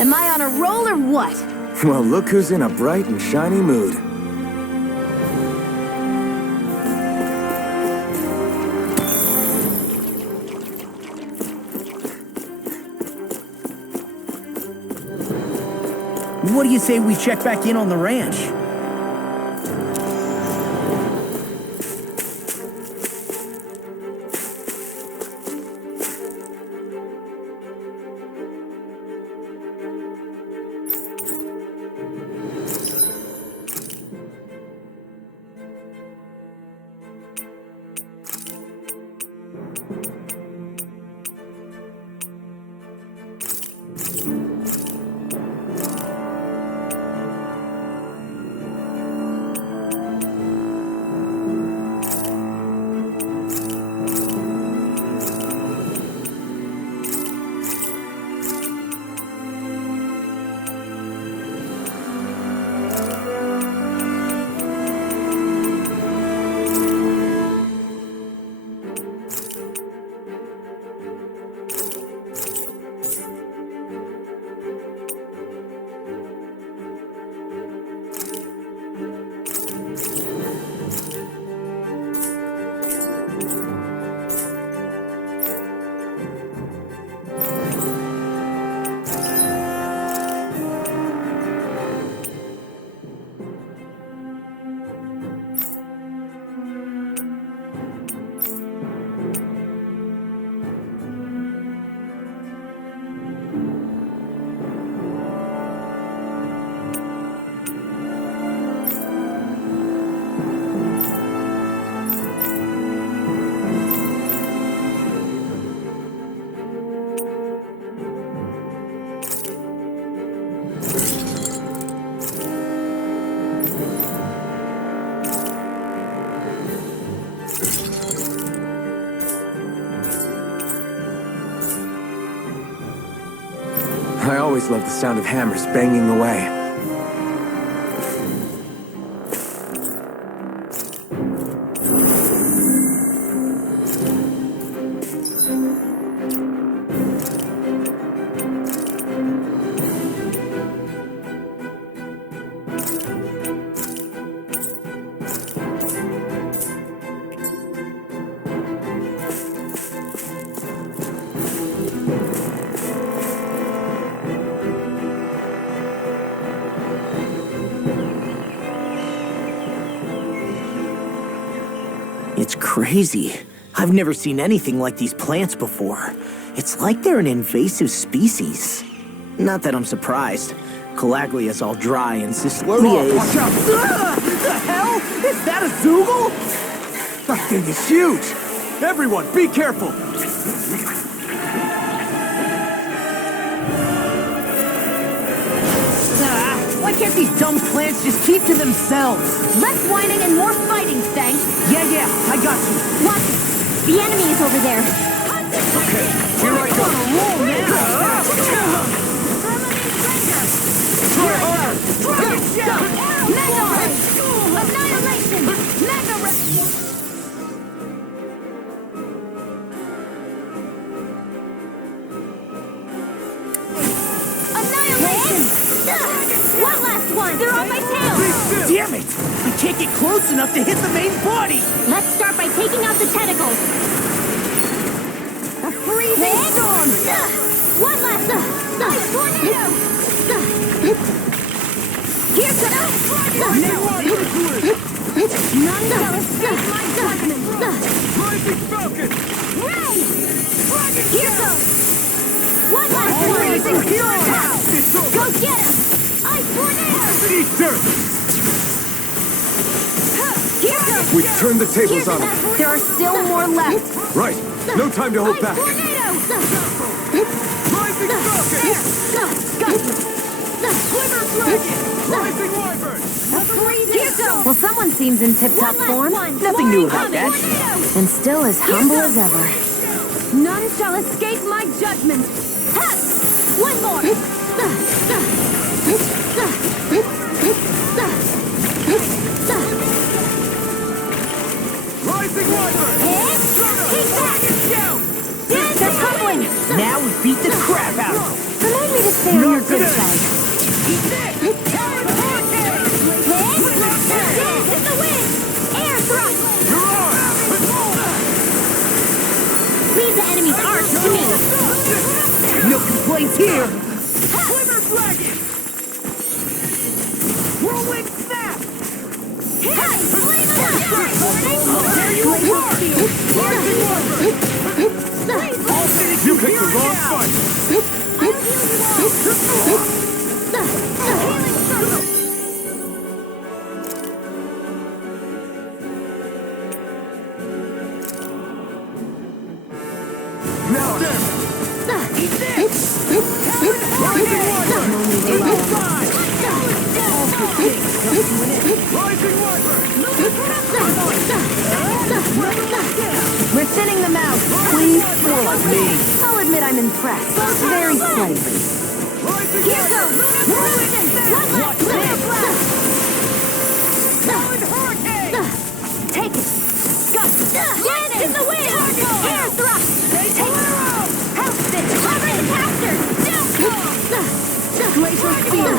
Am I on a roll or what? Well, look who's in a bright and shiny mood. What do you say we check back in on the ranch? I always love the sound of hammers banging away. It's crazy. I've never seen anything like these plants before. It's like they're an invasive species. Not that I'm surprised. Calaglia's all dry and Cyslodia is... Watch out! The hell? Is that a Zoogle? That thing is huge! Everyone, be careful! Why can't these dumb plants just keep to themselves? Less whining and more fighting, thanks. Yeah, I got you. Watch it. The enemy is over there. Okay, here I go. Try harder! Mega Ray! Annihilation! Mega Ray! Annihilation! One last one! They're on my tail! Damn it! I can't get close enough to hit the main body! Let's start by taking out the tentacles. A freezing storm! One last ice tornado! Here's the none shall escape my judgment! Rising Falcon! Ray! Here goes! One last Rising Hero! Go get him! Ice tornado! Eat dirt! Here goes! We've turned the tables on them. There are still more left. Right. No time to hold back. Tornado! Rising Falcon! Sliver dragon! Rising Wyvern! Here goes! Well, someone seems in tip-top form. Nothing new about that. And still as humble as ever. None shall escape my judgment! Ha! One more! Rising Wyvern! Keep back! They're tumbling! Now we beat the crap out of them! Remind me to stay on your good side. Hit the wind! Air thrust! Leave the enemy's arch to me! No complaints here! Sliver dragon! Whirlwind snap! Hey! Flame of You picked the wrong fight! Now then! Rising Wyvern! We're thinning them out. Please follow me. I'll admit I'm impressed. Very slightly. Here goes! One last Take it! Go! Dance in the wind! Air thrust! Take it! House spin! Cover the caster! Glacial spear!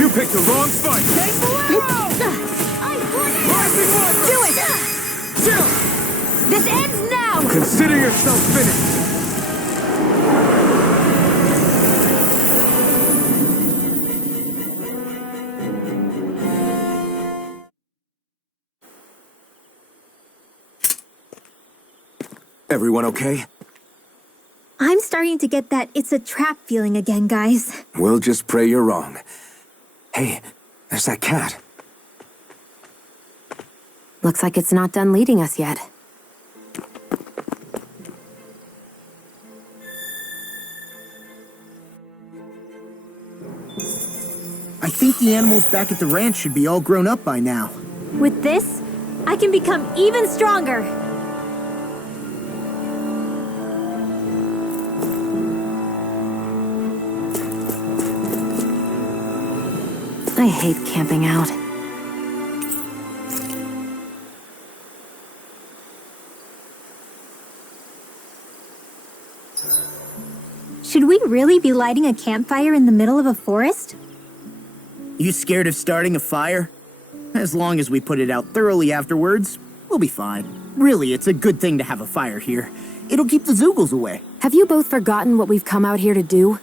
You picked the wrong fight! Rising Wyvern! Do it! This ends now! Consider yourself finished! Everyone okay? I'm starting to get that it's a trap feeling again, guys. We'll just pray you're wrong. Hey, there's that cat. Looks like it's not done leading us yet. I think the animals back at the ranch should be all grown up by now. With this, I can become even stronger. I hate camping out. Should we really be lighting a campfire in the middle of a forest? You scared of starting a fire? As long as we put it out thoroughly afterwards, we'll be fine. Really, it's a good thing to have a fire here. It'll keep the Zoogles away. Have you both forgotten what we've come out here to do?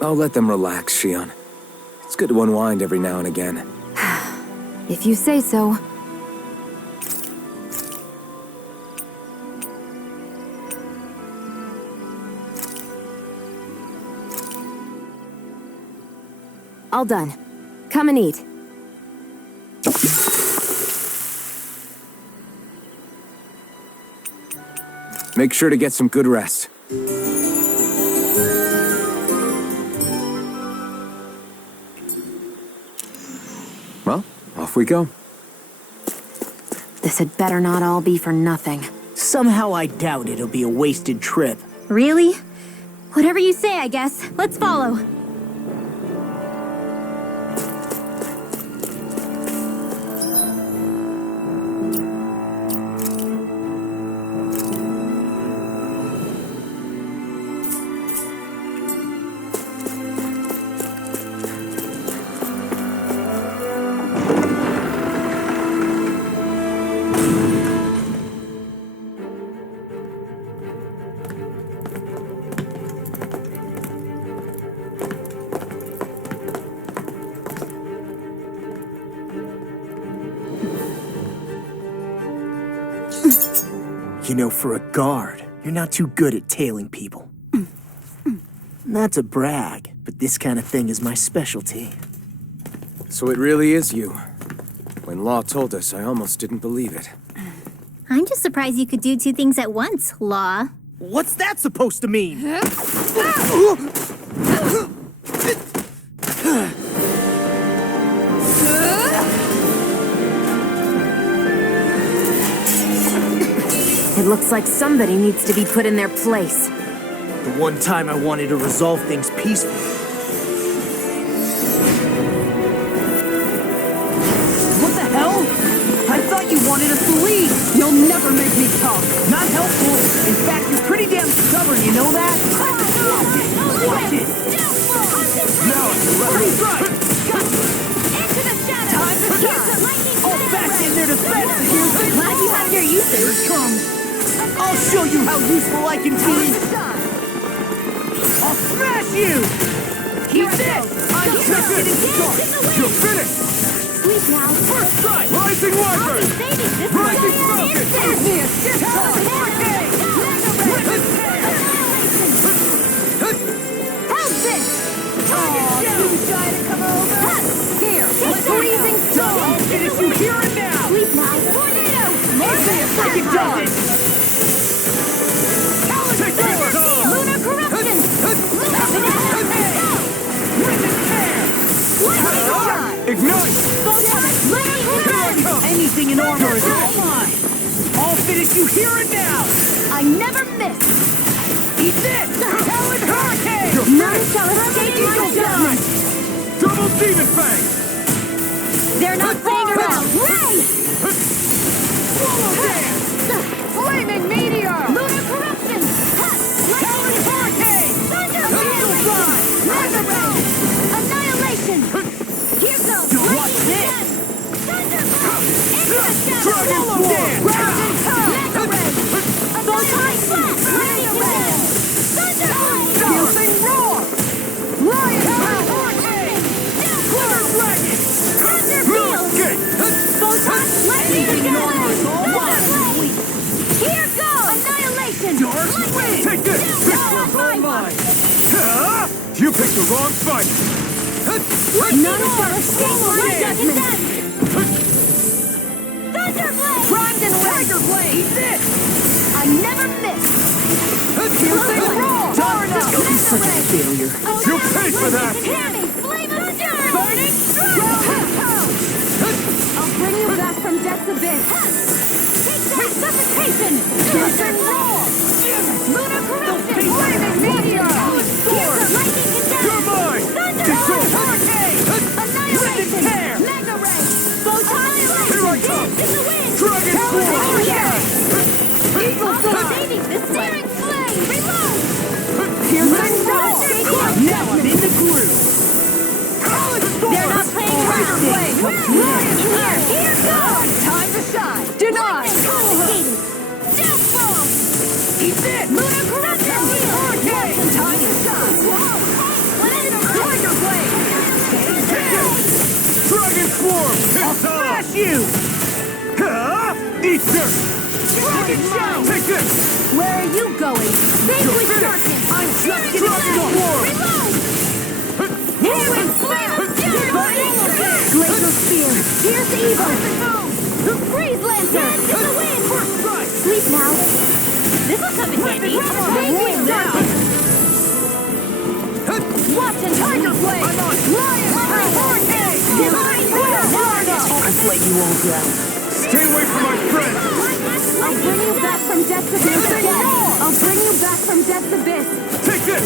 I'll let them relax, Shionne. It's good to unwind every now and again. If you say so. All done. Come and eat. Make sure to get some good rest. Well, off we go. This had better not all be for nothing. Somehow I doubt it'll be a wasted trip. Really? Whatever you say, I guess. Let's follow. You know, for a guard, you're not too good at tailing people. Not to brag, but this kind of thing is my specialty. So it really is you. When Law told us, I almost didn't believe it. I'm just surprised you could do two things at once, Law. What's that supposed to mean? It looks like somebody needs to be put in their place. The one time I wanted to resolve things peacefully. What the hell? I thought you wanted us to leave! You'll never make me talk. Not helpful. In fact, you're pretty damn stubborn, you know that? Watch it! Now it's the left strike! Into the shadows! Time to shine! All back in their defense! Glad you have your uses. Here it comes! I'll show you how useful I can be! I'll smash you! Keep this! I'm trusted in charge! You're finished! Sleep now. First strike! Rising I'll Wyvern! be saving this Rising for an Falcon! instant. Give me a shit ton! How's this? Too shy to come over! Here, Take freezing storm. I'll finish you here and now! Sleep now. Tornado. Give me a freaking dozen! Lunar corruption. Ignite! Anything in armor is all mine! I'll finish you here and now! I never miss. Eat this! Talon Hurricane! None shall escape my judgment. Double Demon Fang! They're not playing around. Ray! Swallow dance! Flaming meteor! Lunar corruption! Talon Hurricane! Thunder! Laser Ray! Annihilation! Here goes! Watch this! Thunder! Into the shadows! Dragon Sword! Round and curl! Laser ray! Photon blast! Radio ray! Thunder blade! Piercing roar! Lion Talon power! Hurricane! Glitter Dragon! Thunder field! Photon lightning again! Thunder blade! Here goes! Annihilation! Dark Wind! Take this! This one's all mine! You picked the wrong fight! None shall escape my judgment! Thunder blade! Primed and Tiger Blade! Eat this! I never miss! Piercing roar! Darn it! Don't be such a failure! You'll pay for that! Hear me! Flame of fury! Burning I'll bring you back from death's abyss! Take that suffocation! Piercing roar! Lunar corruption! Flaming meteor! Here's a lightning condenser! You're mine! Thunder! Control! Hurricane! Annihilation! Saving the searing flame! Reload! Here's my shot! Now I'm in the groove. They're not playing around! Here goes! Time to shine! Denied! Confiscated! Down throw! Eat it! Lunar corruption! Hurricane! Time to shine! Tiger blade! Dragon Swarm! I'll smash you! Eat dirt! Dragon shell! Take this! Where are you going? Vanquish darkness! I'm just getting Dragon Swarm! Reload! Healing flame of fury! Glacial spear! Here's evil! Freeze lancer! In the wind! Sleep now! This'll come in handy! Vanquish darkness! Watch and tiger blade! I'm on! Lion! Hurricane! I've let you all down. Stay away from my friend! I'll bring you back from death's abyss again! I'll bring you back from death's abyss! Take this!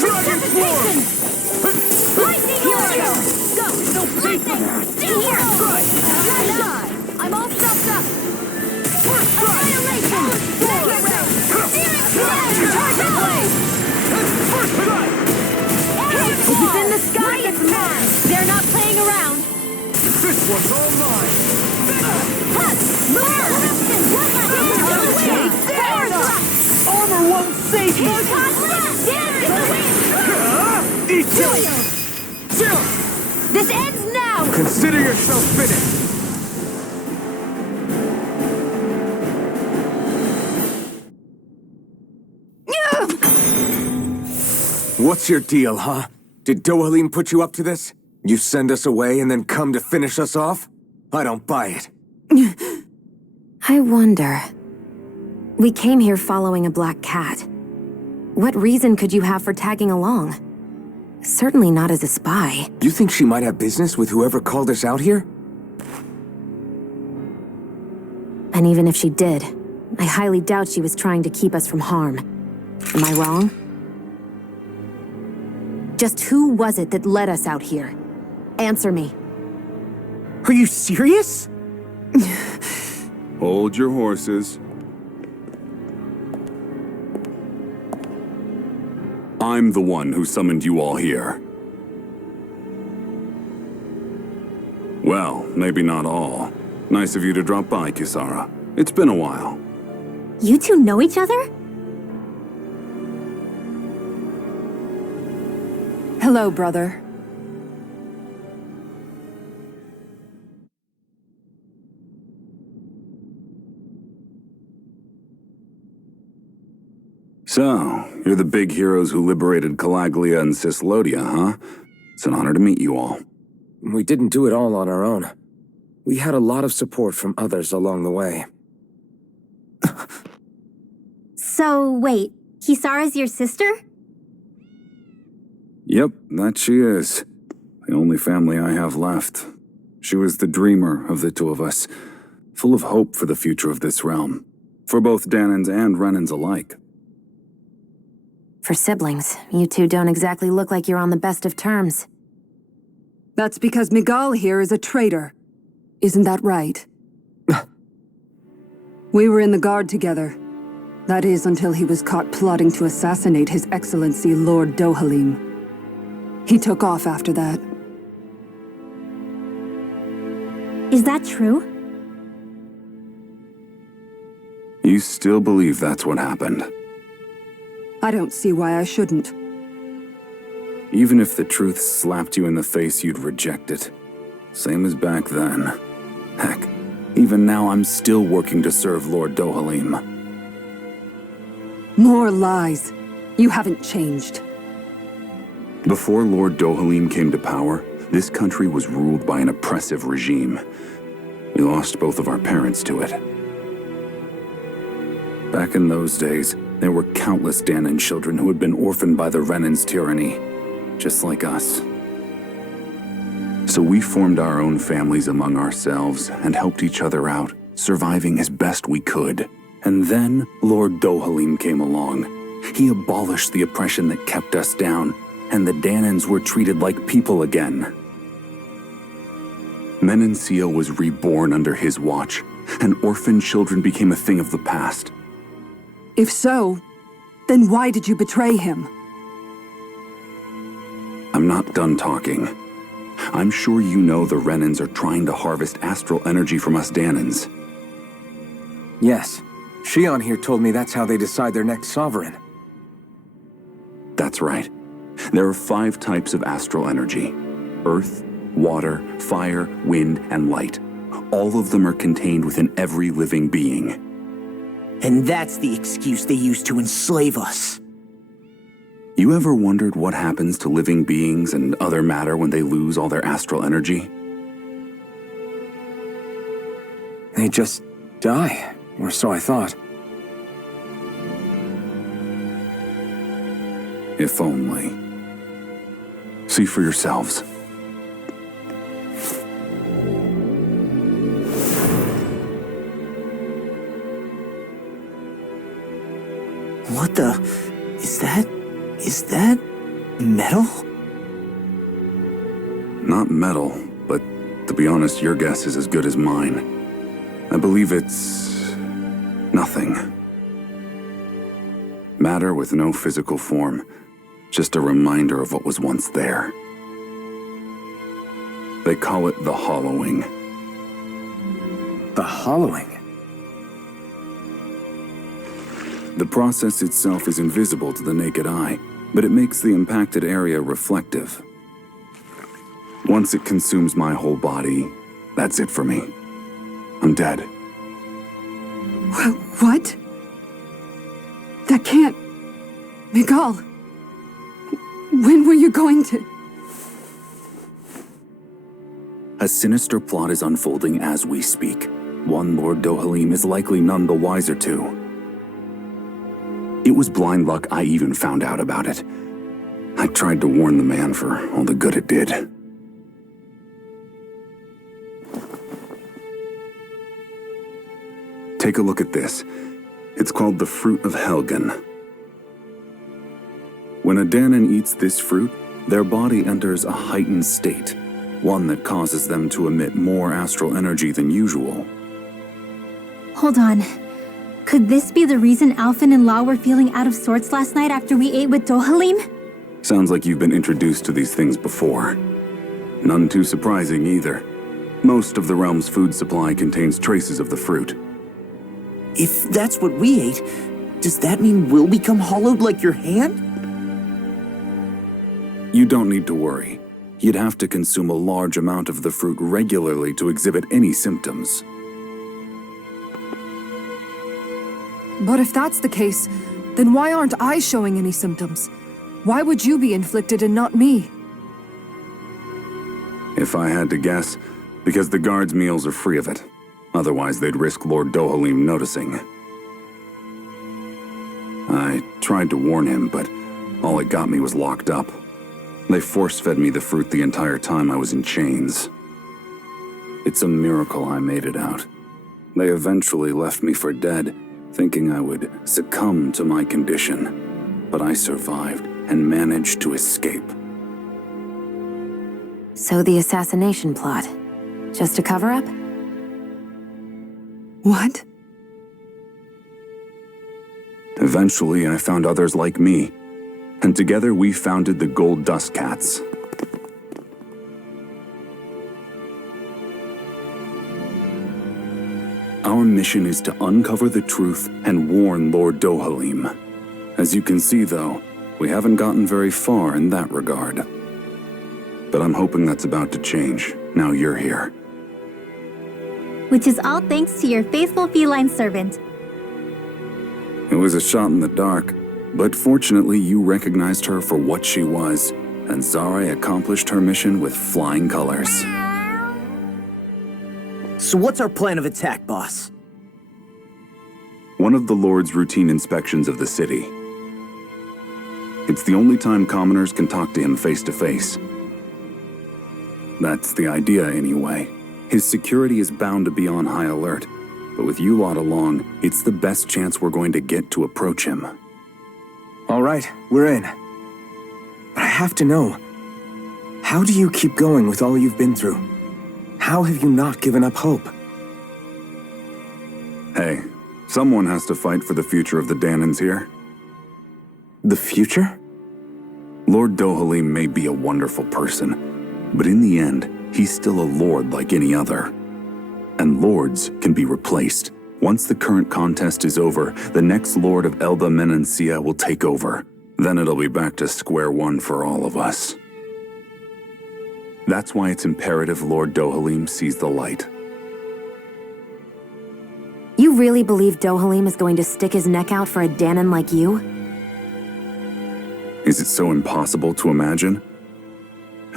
Dragon Swarm! Lightning Order! Go! Lightning! Here! I'm all stopped up! Annihilation! Mega Ray! Searing Flame! Target Blade! If it's in the sky, it's mine! They're not playing around! This one's all mine! Armor won't save me! Eat dirt! This ends now! Consider yourself finished! What's your deal, huh? Did Dohalim put you up to this? You send us away and then come to finish us off? I don't buy it. I wonder. We came here following a black cat. What reason could you have for tagging along? Certainly not as a spy. You think she might have business with whoever called us out here? And even if she did, I highly doubt she was trying to keep us from harm. Am I wrong? Just who was it that led us out here? Answer me. Are you serious? Hold your horses. I'm the one who summoned you all here. Well, maybe not all. Nice of you to drop by, Kisara. It's been a while. You two know each other? Hello, brother. So, you're the big heroes who liberated Calaglia and Cislodia, huh? It's an honor to meet you all. We didn't do it all on our own. We had a lot of support from others along the way. So, wait, Kisara's your sister? Yep, that she is. The only family I have left. She was the dreamer of the two of us, full of hope for the future of this realm. For both Dahnans and Renans alike. For siblings, you two don't exactly look like you're on the best of terms. That's because Miguel here is a traitor. Isn't that right? We were in the Guard together. That is, until he was caught plotting to assassinate His Excellency Lord Dohalim. He took off after that. Is that true? You still believe that's what happened? I don't see why I shouldn't. Even if the truth slapped you in the face, you'd reject it. Same as back then. Heck, even now I'm still working to serve Lord Dohalim. More lies. You haven't changed. Before Lord Dohalim came to power, this country was ruled by an oppressive regime. We lost both of our parents to it. Back in those days, there were countless Dahna children who had been orphaned by the Renan's tyranny, just like us. So we formed our own families among ourselves and helped each other out, surviving as best we could. And then Lord Dohalim came along. He abolished the oppression that kept us down, and the Dahnans were treated like people again. Menancia was reborn under his watch, and orphan children became a thing of the past. If so, then why did you betray him? I'm not done talking. I'm sure you know the Renans are trying to harvest astral energy from us Dahnans. Yes. Shionne here told me that's how they decide their next sovereign. That's right. There are 5 types of astral energy: earth, water, fire, wind, and light. All of them are contained within every living being. And that's the excuse they use to enslave us. You ever wondered what happens to living beings and other matter when they lose all their astral energy? They just die, or so I thought. If only. See for yourselves. What the... Is that metal? Not metal, but to be honest, your guess is as good as mine. I believe it's... nothing. Matter with no physical form, just a reminder of what was once there. They call it the hollowing. The hollowing? The process itself is invisible to the naked eye, but it makes the impacted area reflective. Once it consumes my whole body, that's it for me. I'm dead. What? That can't... Miguel, when were you going to... A sinister plot is unfolding as we speak. One Lord Dohalim is likely none the wiser to. It was blind luck I even found out about it. I tried to warn the man for all the good it did. Take a look at this. It's called the Fruit of Helgen. When a Dahnan eats this fruit, their body enters a heightened state, one that causes them to emit more astral energy than usual. Hold on. Could this be the reason Alphen and Law were feeling out of sorts last night after we ate with Dohalim? Sounds like you've been introduced to these things before. None too surprising either. Most of the realm's food supply contains traces of the fruit. If that's what we ate, does that mean we'll become hollowed like your hand? You don't need to worry. You'd have to consume a large amount of the fruit regularly to exhibit any symptoms. But if that's the case, then why aren't I showing any symptoms? Why would you be inflicted and not me? If I had to guess, because the guards' meals are free of it. Otherwise, they'd risk Lord Dohalim noticing. I tried to warn him, but all it got me was locked up. They force-fed me the fruit the entire time I was in chains. It's a miracle I made it out. They eventually left me for dead, thinking I would succumb to my condition. But I survived and managed to escape. So the assassination plot, just a cover-up? What? Eventually, I found others like me, and together we founded the Gold Dust Cats. Our mission is to uncover the truth and warn Lord Dohalim. As you can see, though, we haven't gotten very far in that regard. But I'm hoping that's about to change, now you're here. Which is all thanks to your faithful feline servant. It was a shot in the dark, but fortunately you recognized her for what she was, and Zare accomplished her mission with flying colors. So what's our plan of attack, boss? One of the Lord's routine inspections of the city. It's the only time commoners can talk to him face to face. That's the idea, anyway. His security is bound to be on high alert, but with you lot along, it's the best chance we're going to get to approach him. All right, we're in. But I have to know, how do you keep going with all you've been through? How have you not given up hope? Hey, someone has to fight for the future of the Dahnans here. The future? Lord Dohalim may be a wonderful person, but in the end, he's still a lord like any other. And lords can be replaced. Once the current contest is over, the next lord of Elba Menancia will take over. Then it'll be back to square one for all of us. That's why it's imperative Lord Dohalim sees the light. You really believe Dohalim is going to stick his neck out for a Dahnan like you? Is it so impossible to imagine?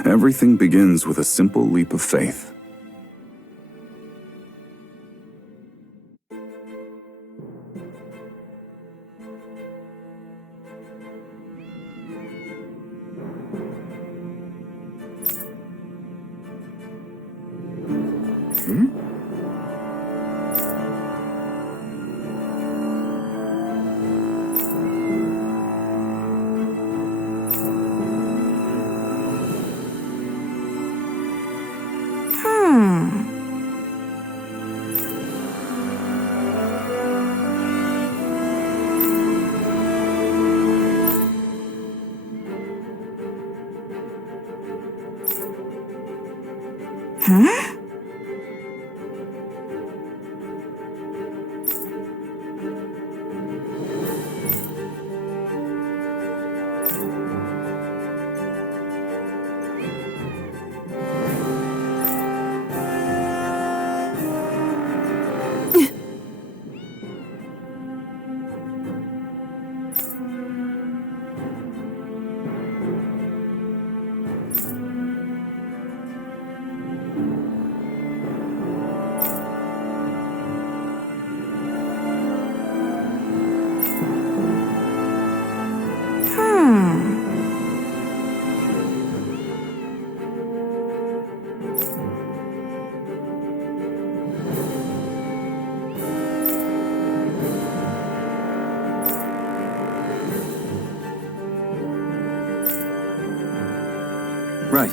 Everything begins with a simple leap of faith. Right.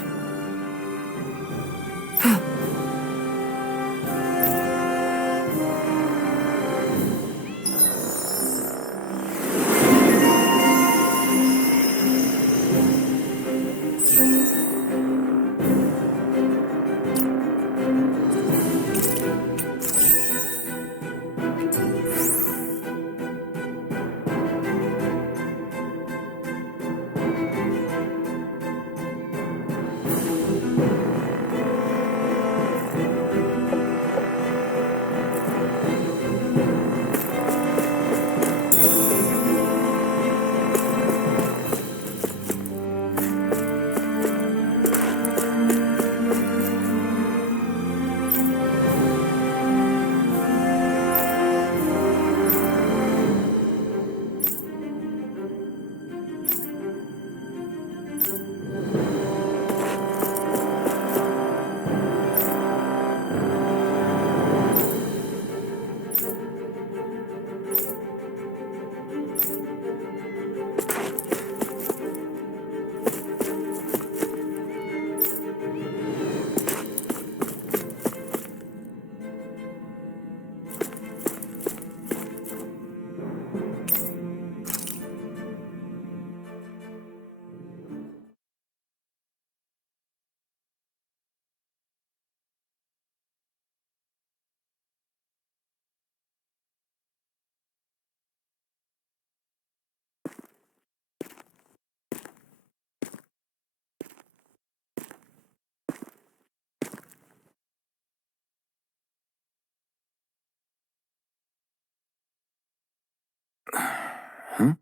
Huh?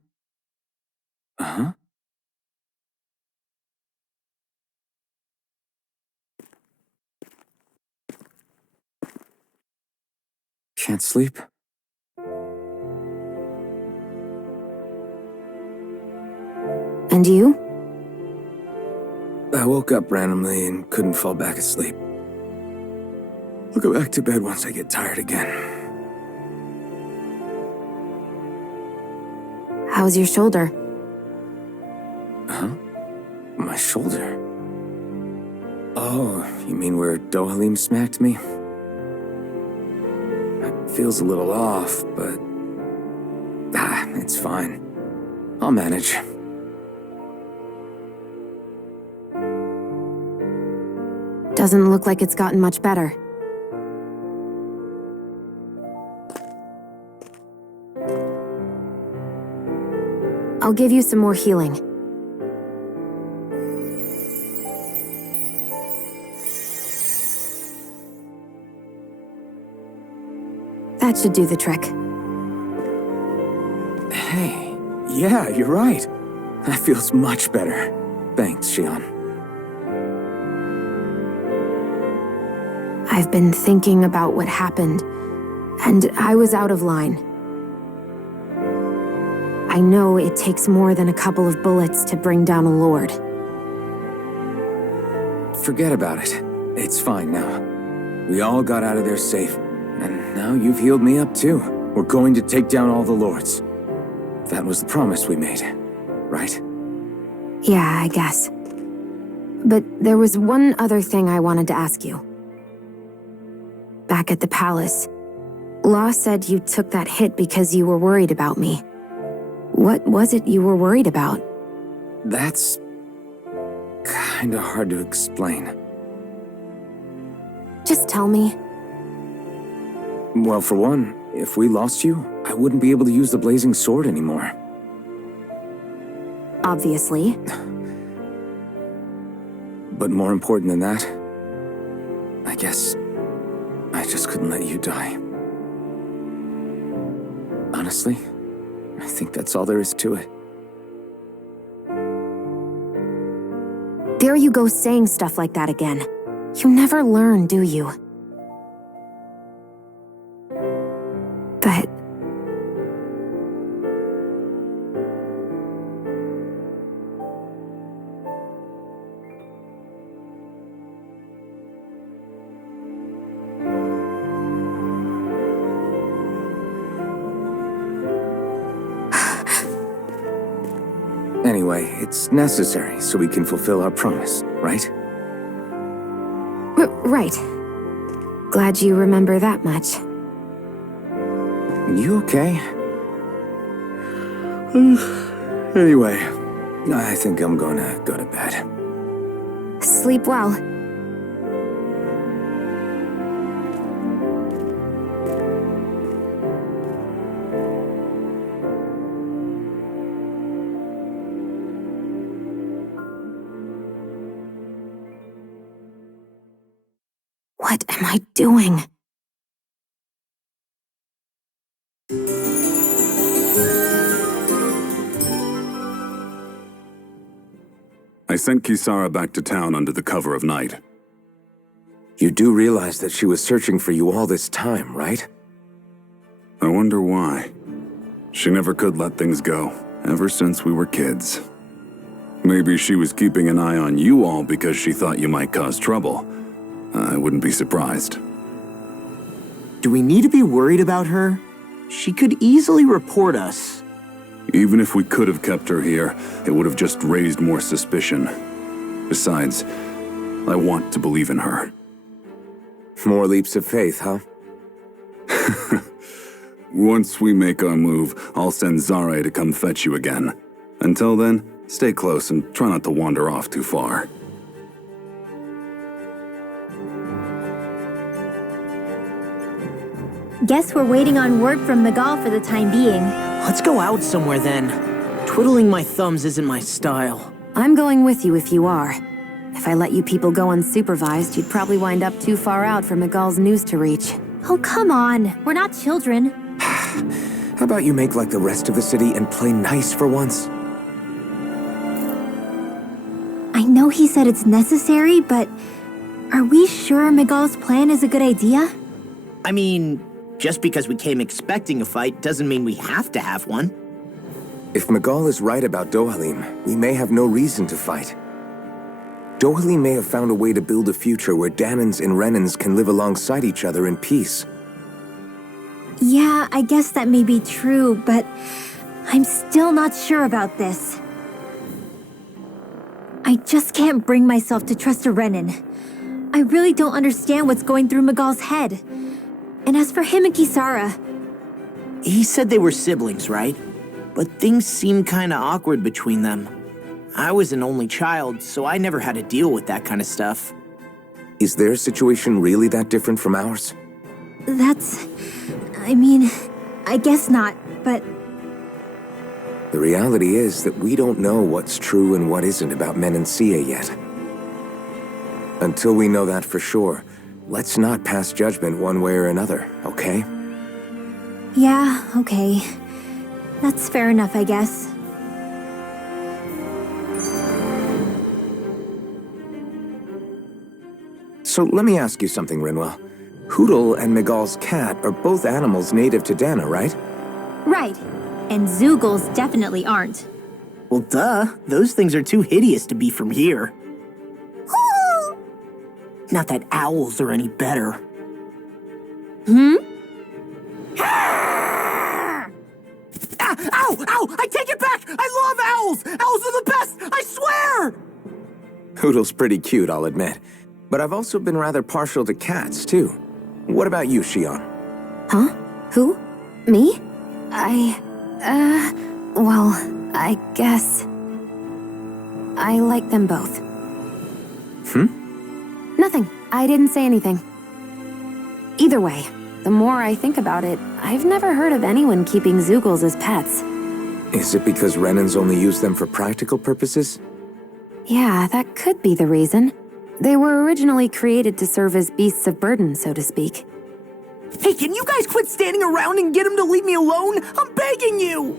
Uh-huh. Can't sleep? And you? I woke up randomly and couldn't fall back asleep. I'll go back to bed once I get tired again. How's your shoulder? Huh? My shoulder? Oh, you mean where Dohalim smacked me? I Feels a little off, but... it's fine. I'll manage. Doesn't look like it's gotten much better. I'll give you some more healing. That should do the trick. Hey, yeah, you're right. That feels much better. Thanks, Shionne. I've been thinking about what happened, and I was out of line. I know it takes more than a couple of bullets to bring down a lord. Forget about it. It's fine now. We all got out of there safe, and now you've healed me up too. We're going to take down all the lords. That was the promise we made, right? Yeah, I guess. But there was one other thing I wanted to ask you. Back at the palace, Law said you took that hit because you were worried about me. What was it you were worried about? That's... kinda hard to explain. Just tell me. Well, for one, if we lost you, I wouldn't be able to use the blazing sword anymore. Obviously. But more important than that, I guess I just couldn't let you die. Honestly, I think that's all there is to it. There you go saying stuff like that again. You never learn, do you? But... Anyway, it's necessary so we can fulfill our promise, right? Right. Glad you remember that much. You okay? Anyway, I think I'm gonna go to bed. Sleep well. What am I doing? I sent Kisara back to town under the cover of night. You do realize that she was searching for you all this time, right? I wonder why. She never could let things go, ever since we were kids. Maybe she was keeping an eye on you all because she thought you might cause trouble. I wouldn't be surprised. Do we need to be worried about her? She could easily report us. Even if we could have kept her here, it would have just raised more suspicion. Besides, I want to believe in her. More leaps of faith, huh? Once we make our move, I'll send Zare to come fetch you again. Until then, stay close and try not to wander off too far. Guess we're waiting on word from Miguel for the time being. Let's go out somewhere then. Twiddling my thumbs isn't my style. I'm going with you if you are. If I let you people go unsupervised, you'd probably wind up too far out for Miguel's news to reach. Oh, come on. We're not children. How about you make like the rest of the city and play nice for once? I know he said it's necessary, but are we sure Miguel's plan is a good idea? I mean, just because we came expecting a fight doesn't mean we have to have one. If Miguel is right about Dohalim, we may have no reason to fight. Dohalim may have found a way to build a future where Dahnans and Renans can live alongside each other in peace. Yeah, I guess that may be true, but I'm still not sure about this. I just can't bring myself to trust a Renan. I really don't understand what's going through Miguel's head. And as for him and Kisara, He said they were siblings, right? But things seemed kinda awkward between them. I was an only child, so I never had to deal with that kind of stuff. Is their situation really that different from ours? I guess not, but The reality is that we don't know what's true and what isn't about Menancia yet. Until we know that for sure, let's not pass judgment one way or another, okay? yeah, okay. That's fair enough, I guess. So let me ask you something, Rinwell. Hootle and Miguel's cat are both animals native to Dahna, right? Right. And Zoogles definitely aren't. Well, duh. Those things are too hideous to be from here. Not that owls are any better. Hmm? Ow! Ow! I take it back! I love owls! Owls are the best! I swear! Hootle's pretty cute, I'll admit. But I've also been rather partial to cats, too. What about you, Shionne? Huh? Who? Me? Well, I guess... I like them both. Nothing. I didn't say anything. Either way, the more I think about it, I've never heard of anyone keeping Zoogles as pets. Is it because Renans only use them for practical purposes? Yeah, that could be the reason. They were originally created to serve as beasts of burden, so to speak. Hey, can you guys quit standing around and get him to leave me alone? I'm begging you!